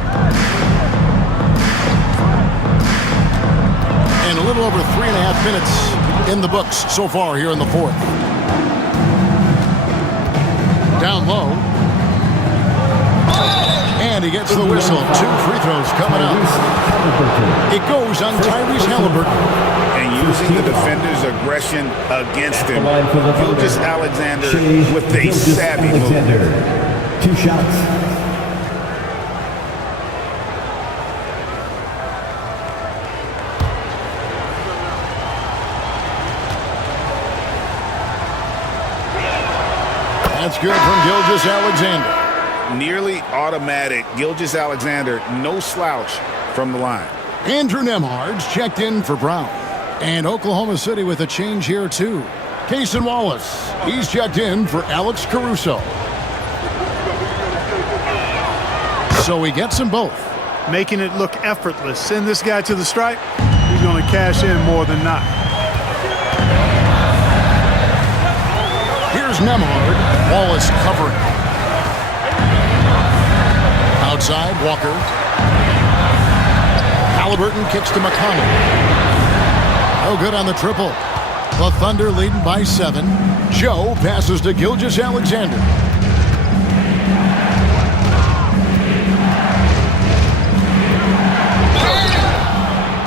And a little over 3.5 minutes in the books so far here in the fourth. Down low. And he gets the whistle. 2 free throws coming up. It goes on Tyrese Halliburton. And using the defender's aggression against him. Gilgeous-Alexander with a savvy move. 2 shots. That's good from Gilgeous-Alexander. Nearly automatic. Gilgeous-Alexander, no slouch from the line. Andrew Nembhard's checked in for Brown. And Oklahoma City with a change here, too. Cason Wallace, he's checked in for Alex Caruso. So he gets them both. Making it look effortless. Send this guy to the stripe. He's going to cash in more than not. Here's Nembhard. Wallace covering. Outside, Walker. Halliburton kicks to McConnell. No good on the triple. The Thunder leading by 7. Joe passes to Gilgeous-Alexander.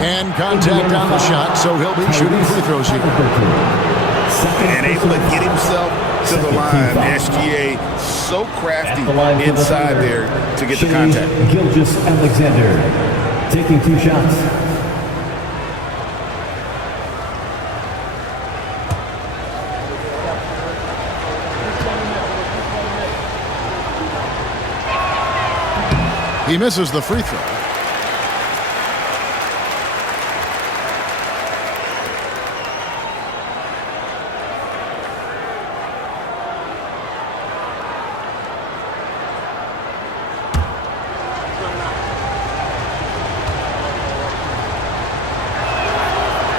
And contact on the shot, so he'll be shooting free throws here. And able to get himself to the line. SGA so crafty inside there to get the contact. Gilgeous-Alexander taking 2 shots. He misses the free throw.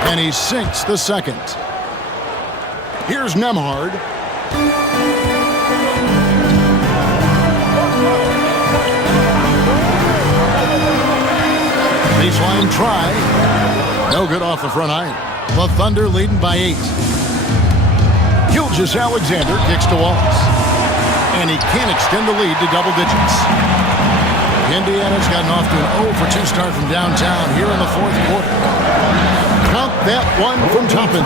And he sinks the second. Here's Nembhard. Baseline try. No good off the front iron. The Thunder leading by 8. Gilgeous-Alexander kicks to Wallace. And he can't extend the lead to double digits. Indiana's gotten off to an 0 for 2 start from downtown here in the fourth quarter. Count that one from Toppin.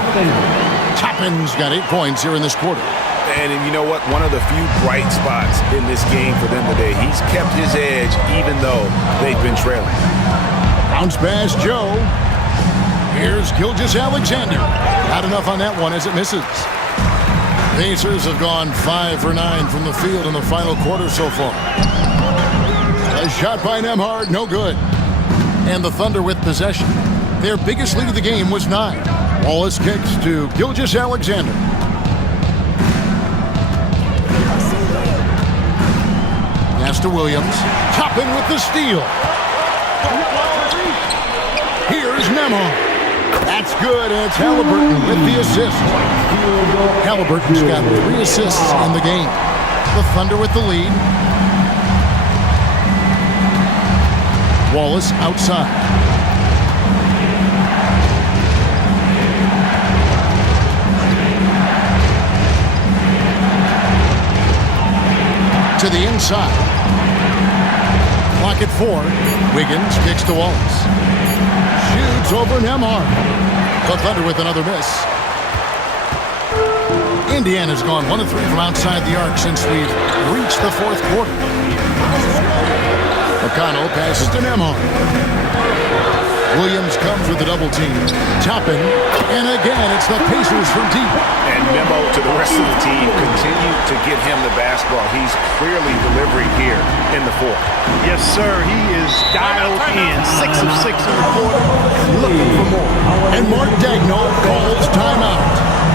Toppin's got 8 points here in this quarter. And you know what? One of the few bright spots in this game for them today. He's kept his edge even though they've been trailing. Bounce pass, Joe. Here's Gilgeous-Alexander. Not enough on that one as it misses. Pacers have gone 5 for 9 from the field in the final quarter so far. A shot by Nembhard, no good. And the Thunder with possession. Their biggest lead of the game was 9. Wallace kicks to Gilgeous-Alexander. Pass to Williams. Toppin with the steal. Here's Nembhard. That's good, and it's Halliburton with the assist. Halliburton's got 3 assists in the game. The Thunder with the lead. Wallace outside. To the inside. Clock at 4. Wiggins kicks to Wallace. Shoots over Nembhard. The Thunder with another miss. Indiana's gone 1 of 3 from outside the arc since we've reached the fourth quarter. McConnell passes to Nembhard. Williams comes with the double team. Toppin, and again it's the Pacers from deep. And memo to the rest of the team, continue to get him the basketball. He's clearly delivering here in the fourth. Yes, sir. He is dialed in. 6 of 6 in the quarter. Looking for more. And Mark Daigneault calls timeout.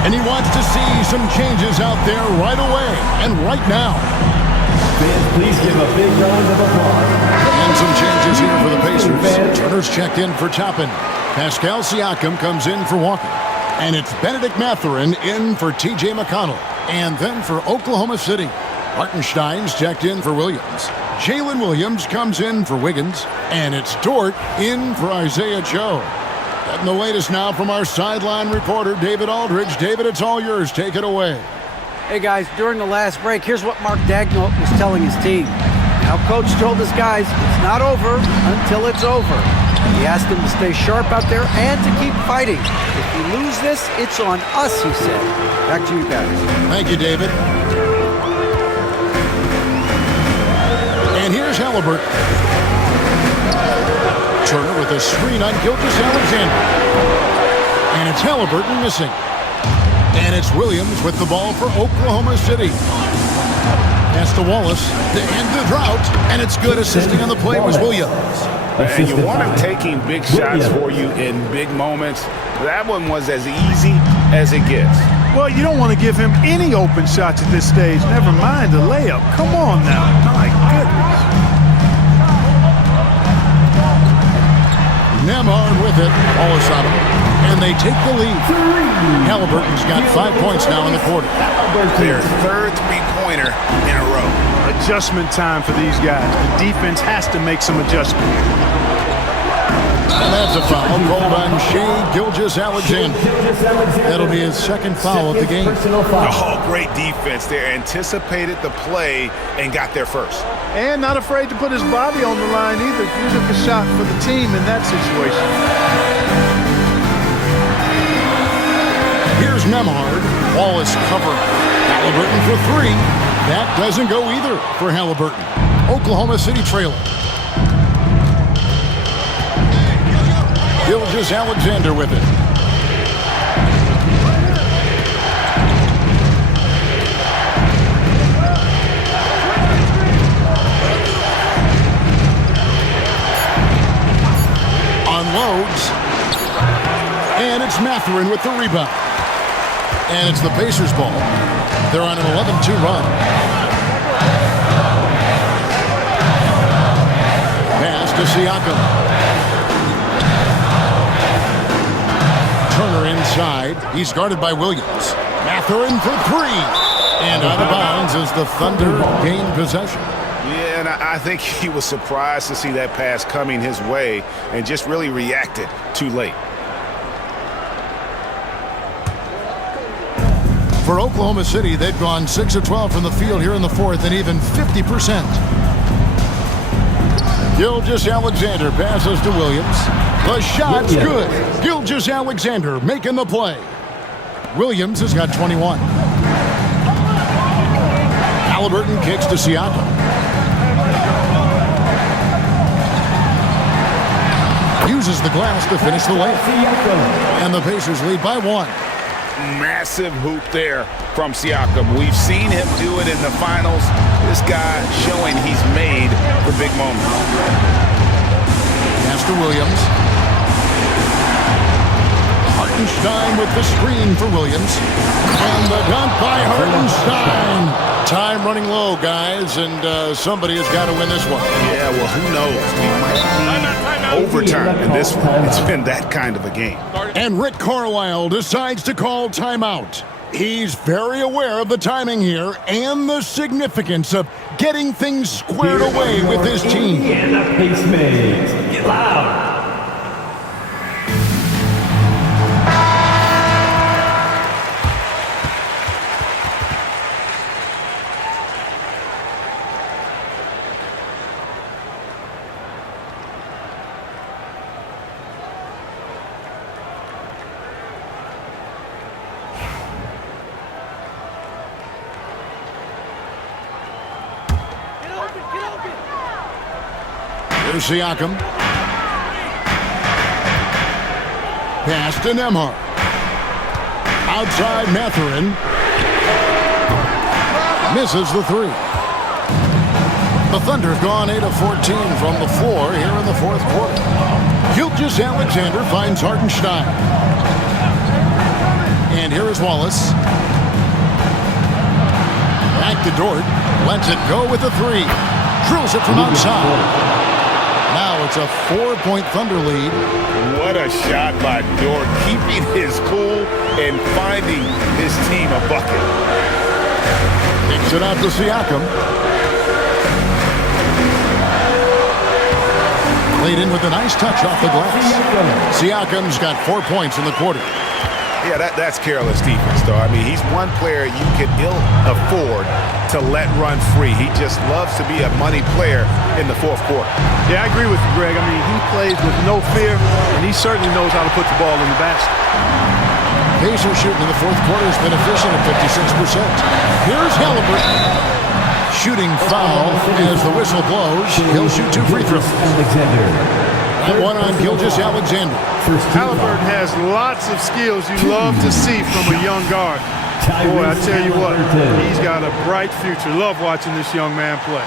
And he wants to see some changes out there right away and right now. Fans, please give a big round of applause. And some changes here for the Pacers. Turner's checked in for Toppin. Pascal Siakam comes in for Walker. And it's Benedict Mathurin in for T.J. McConnell. And then for Oklahoma City, Hartenstein's checked in for Williams. Jalen Williams comes in for Wiggins. And it's Dort in for Isaiah Joe. Getting the latest now from our sideline reporter, David Aldridge. David, it's all yours. Take it away. Hey guys, during the last break, here's what Mark Daigneault was telling his team. Now, coach told his guys it's not over until it's over. He asked them to stay sharp out there and to keep fighting. If we lose this, it's on us, he said. Back to you guys. Thank you, David. And here's Halliburton. Turner with a screen on Gilgeous-Alexander. And it's Halliburton missing. And it's Williams with the ball for Oklahoma City. Pass to Wallace to end the drought. And it's good. Assisting on the play was Williams. And you want him taking big shots for you in big moments. That one was as easy as it gets. Well, you don't want to give him any open shots at this stage. Never mind the layup. Come on now. My goodness. Nembhard with it. Wallace on him. And they take the lead. Halliburton's got 5 points now in the quarter. Their third three-pointer in a row. Adjustment time for these guys. The defense has to make some adjustments. And that's a foul called on Shai Gilgeous-Alexander. That'll be his second foul of the game. Oh, great defense there. Anticipated the play and got there first. And not afraid to put his body on the line either. He took a shot for the team in that situation. Here's Nembhard. Wallace cover. Halliburton for 3. That doesn't go either for Halliburton. Oklahoma City trailing. Gilgeous-Alexander with it. Unloads. And it's Mathurin with the rebound. And it's the Pacers ball. They're on an 11-2 run. Pass to Siakam. Turner inside. He's guarded by Williams. Mathurin for 3. And out of bounds as the Thunder gain possession. Yeah, and I think he was surprised to see that pass coming his way and just really reacted too late. For Oklahoma City, they've gone 6 of 12 from the field here in the fourth and even 50%. Gilgeous-Alexander passes to Williams. The shot's good. Gilgeous-Alexander making the play. Williams has got 21. Halliburton kicks to Siakam. Uses the glass to finish the layup. And the Pacers lead by 1. Massive hoop there from Siakam. We've seen him do it in the finals. This guy showing he's made for big moments. Pass to Williams. Hartenstein with the screen for Williams. And the dunk by Hartenstein. Time running low, guys, and somebody has got to win this one. Yeah, well, who knows? We might need overtime in this one. It's been that kind of a game. And Rick Carlisle decides to call timeout. He's very aware of the timing here and the significance of getting things squared away with his team. Indiana Pacemates, get loud. Here's Siakam. Pass to Nembhard. Outside Mathurin. Misses the 3. The Thunder have gone 8 of 14 from the floor here in the fourth quarter. Gilgeous-Alexander finds Hartenstein. And here is Wallace. Back to Dort. Lets it go with the 3. Drills it from outside. Now it's a 4-point Thunder lead. What a shot by Dort, keeping his cool and finding his team a bucket. Kicks it out to Siakam. Played in with a nice touch off the glass. Siakam's got 4 points in the quarter. Yeah, that's careless defense, though. I mean, he's one player you can ill afford to let run free. He just loves to be a money player in the fourth quarter. Yeah, I agree with you, Greg. I mean, he plays with no fear, and he certainly knows how to put the ball in the basket. Pacers shooting in the fourth quarter has been efficient at 56%. Here's Halliburton. Shooting foul as the whistle blows. He'll shoot 2 free throws. That one on Gilgeous-Alexander. Halliburton has lots of skills you love to see from a young guard. Boy, I tell you what, he's got a bright future. Love watching this young man play.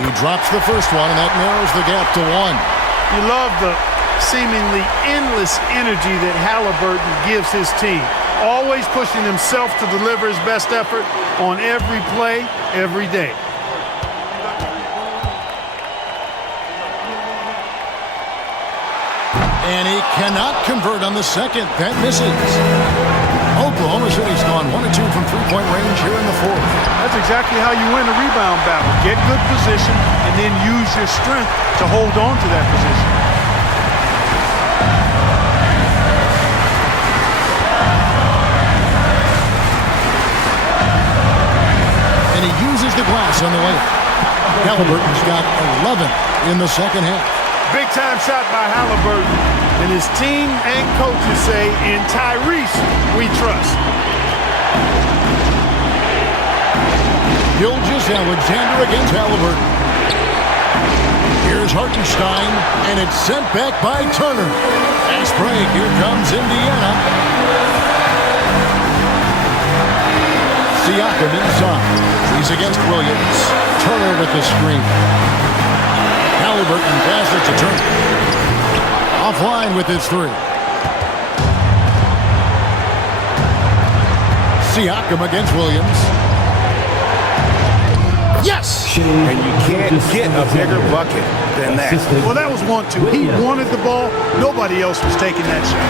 He drops the first one, and that narrows the gap to 1. You love the seemingly endless energy that Halliburton gives his team. Always pushing himself to deliver his best effort on every play, every day. And he cannot convert on the second. That misses. Oklahoma City's gone 1 of 2 from three-point range here in the fourth. That's exactly how you win a rebound battle. Get good position and then use your strength to hold on to that position. And he uses the glass on the way. Halliburton's got 11 in the second half. Big time shot by Halliburton. And his team and coaches say, in Tyrese, we trust. Gilgeous-Alexander against Halliburton. Here's Hartenstein, and it's sent back by Turner. Fast break, here comes Indiana. Siakam inside. He's against Williams. Turner with the screen. Halliburton passes to Turner. Offline with his 3. Siakam against Williams. Yes! And you can't get a bigger bucket than that. Well, that was 1-2. He wanted the ball. Nobody else was taking that shot.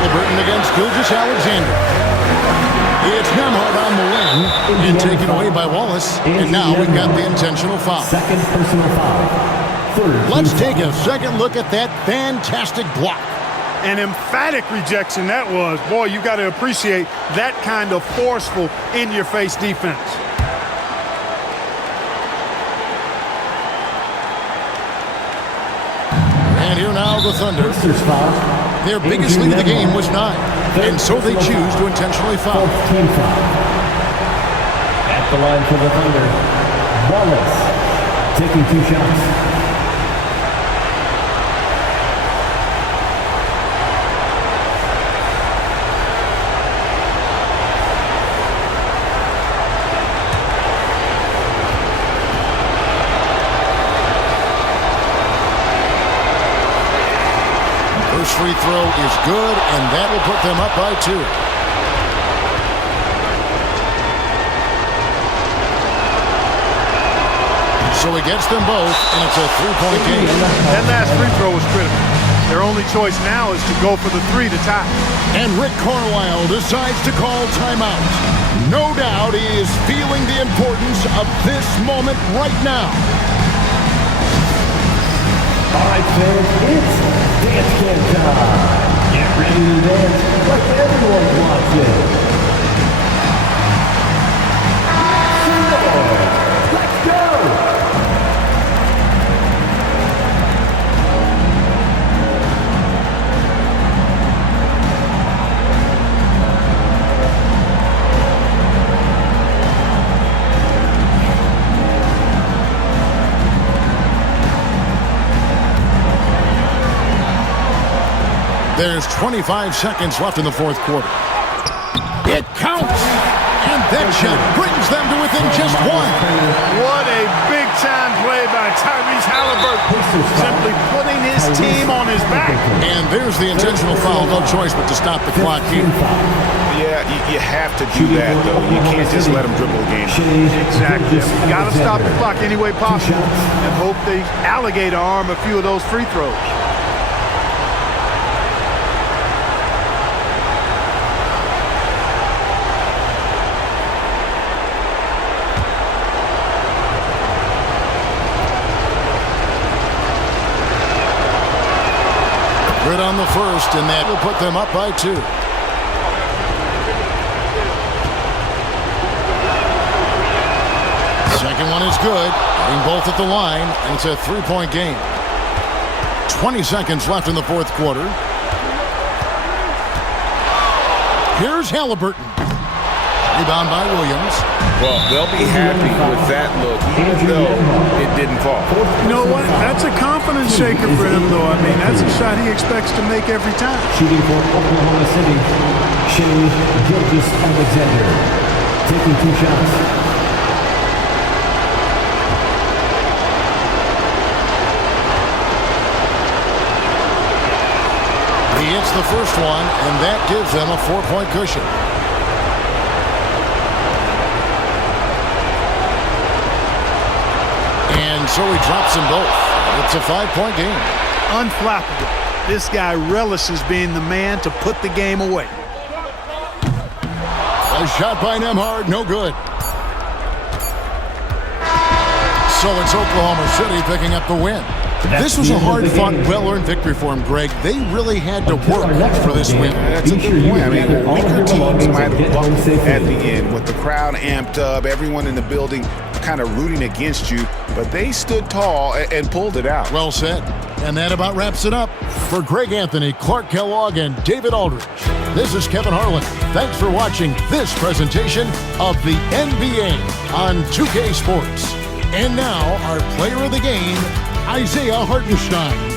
Halliburton against Gilgeous-Alexander. It's Nembhard on the wing and taken away by Wallace. And now we've got the intentional foul. Second personal foul. Let's take a second look at that fantastic block. An emphatic rejection that was. Boy, you got to appreciate that kind of forceful, in-your-face defense. And here now the Thunder. Their biggest lead of the game was 9. And so they choose to intentionally foul. Team foul. At the line for the Thunder, Wallace taking 2 shots. First free throw is good, and that will put them up by 2. So he gets them both, and it's a 3-point game. That last free throw was critical. Their only choice now is to go for the 3 to tie. And Rick Carlisle decides to call timeout. No doubt he is feeling the importance of this moment right now. All right, fans, it's dance camp time. Get ready to dance like everyone's watching. Let's go! There's 25 seconds left in the fourth quarter. It counts! And that shot brings them to within just 1. What a big-time play by Tyrese Halliburton. Simply putting his team on his back. And there's the intentional foul. No choice but to stop the clock here. Yeah, you have to do that, though. You can't just let them dribble a game. Exactly. You got to stop the clock any way possible and hope they alligator arm a few of those free throws. Good on the first, and that will put them up by 2. Second one is good. Getting both at the line, and it's a 3-point game. 20 seconds left in the fourth quarter. Here's Halliburton. Rebound by Williams. Well, they'll be happy with that look, even though it didn't fall. You know what? That's a confidence shaker for him, though. I mean, that's a shot he expects to make every time. Shooting for Oklahoma City, Gilgeous-Alexander taking 2 shots. He hits the first one, and that gives them a 4-point cushion. And so he drops them both. It's a 5-point game. Unflappable. This guy relishes being the man to put the game away. A shot by Nembhard, no good. So it's Oklahoma City picking up the win. This was a hard-fought, well-earned victory for him, Greg. They really had to work for this win. That's a good point. I mean, weaker teams might have buckled at the end with the crowd amped up, everyone in the building kind of rooting against you, but they stood tall and pulled it out. Well said. And that about wraps it up. For Greg Anthony, Clark Kellogg, and David Aldridge, this is Kevin Harlan. Thanks for watching this presentation of the NBA on 2K Sports. And now, our player of the game, Isaiah Hartenstein.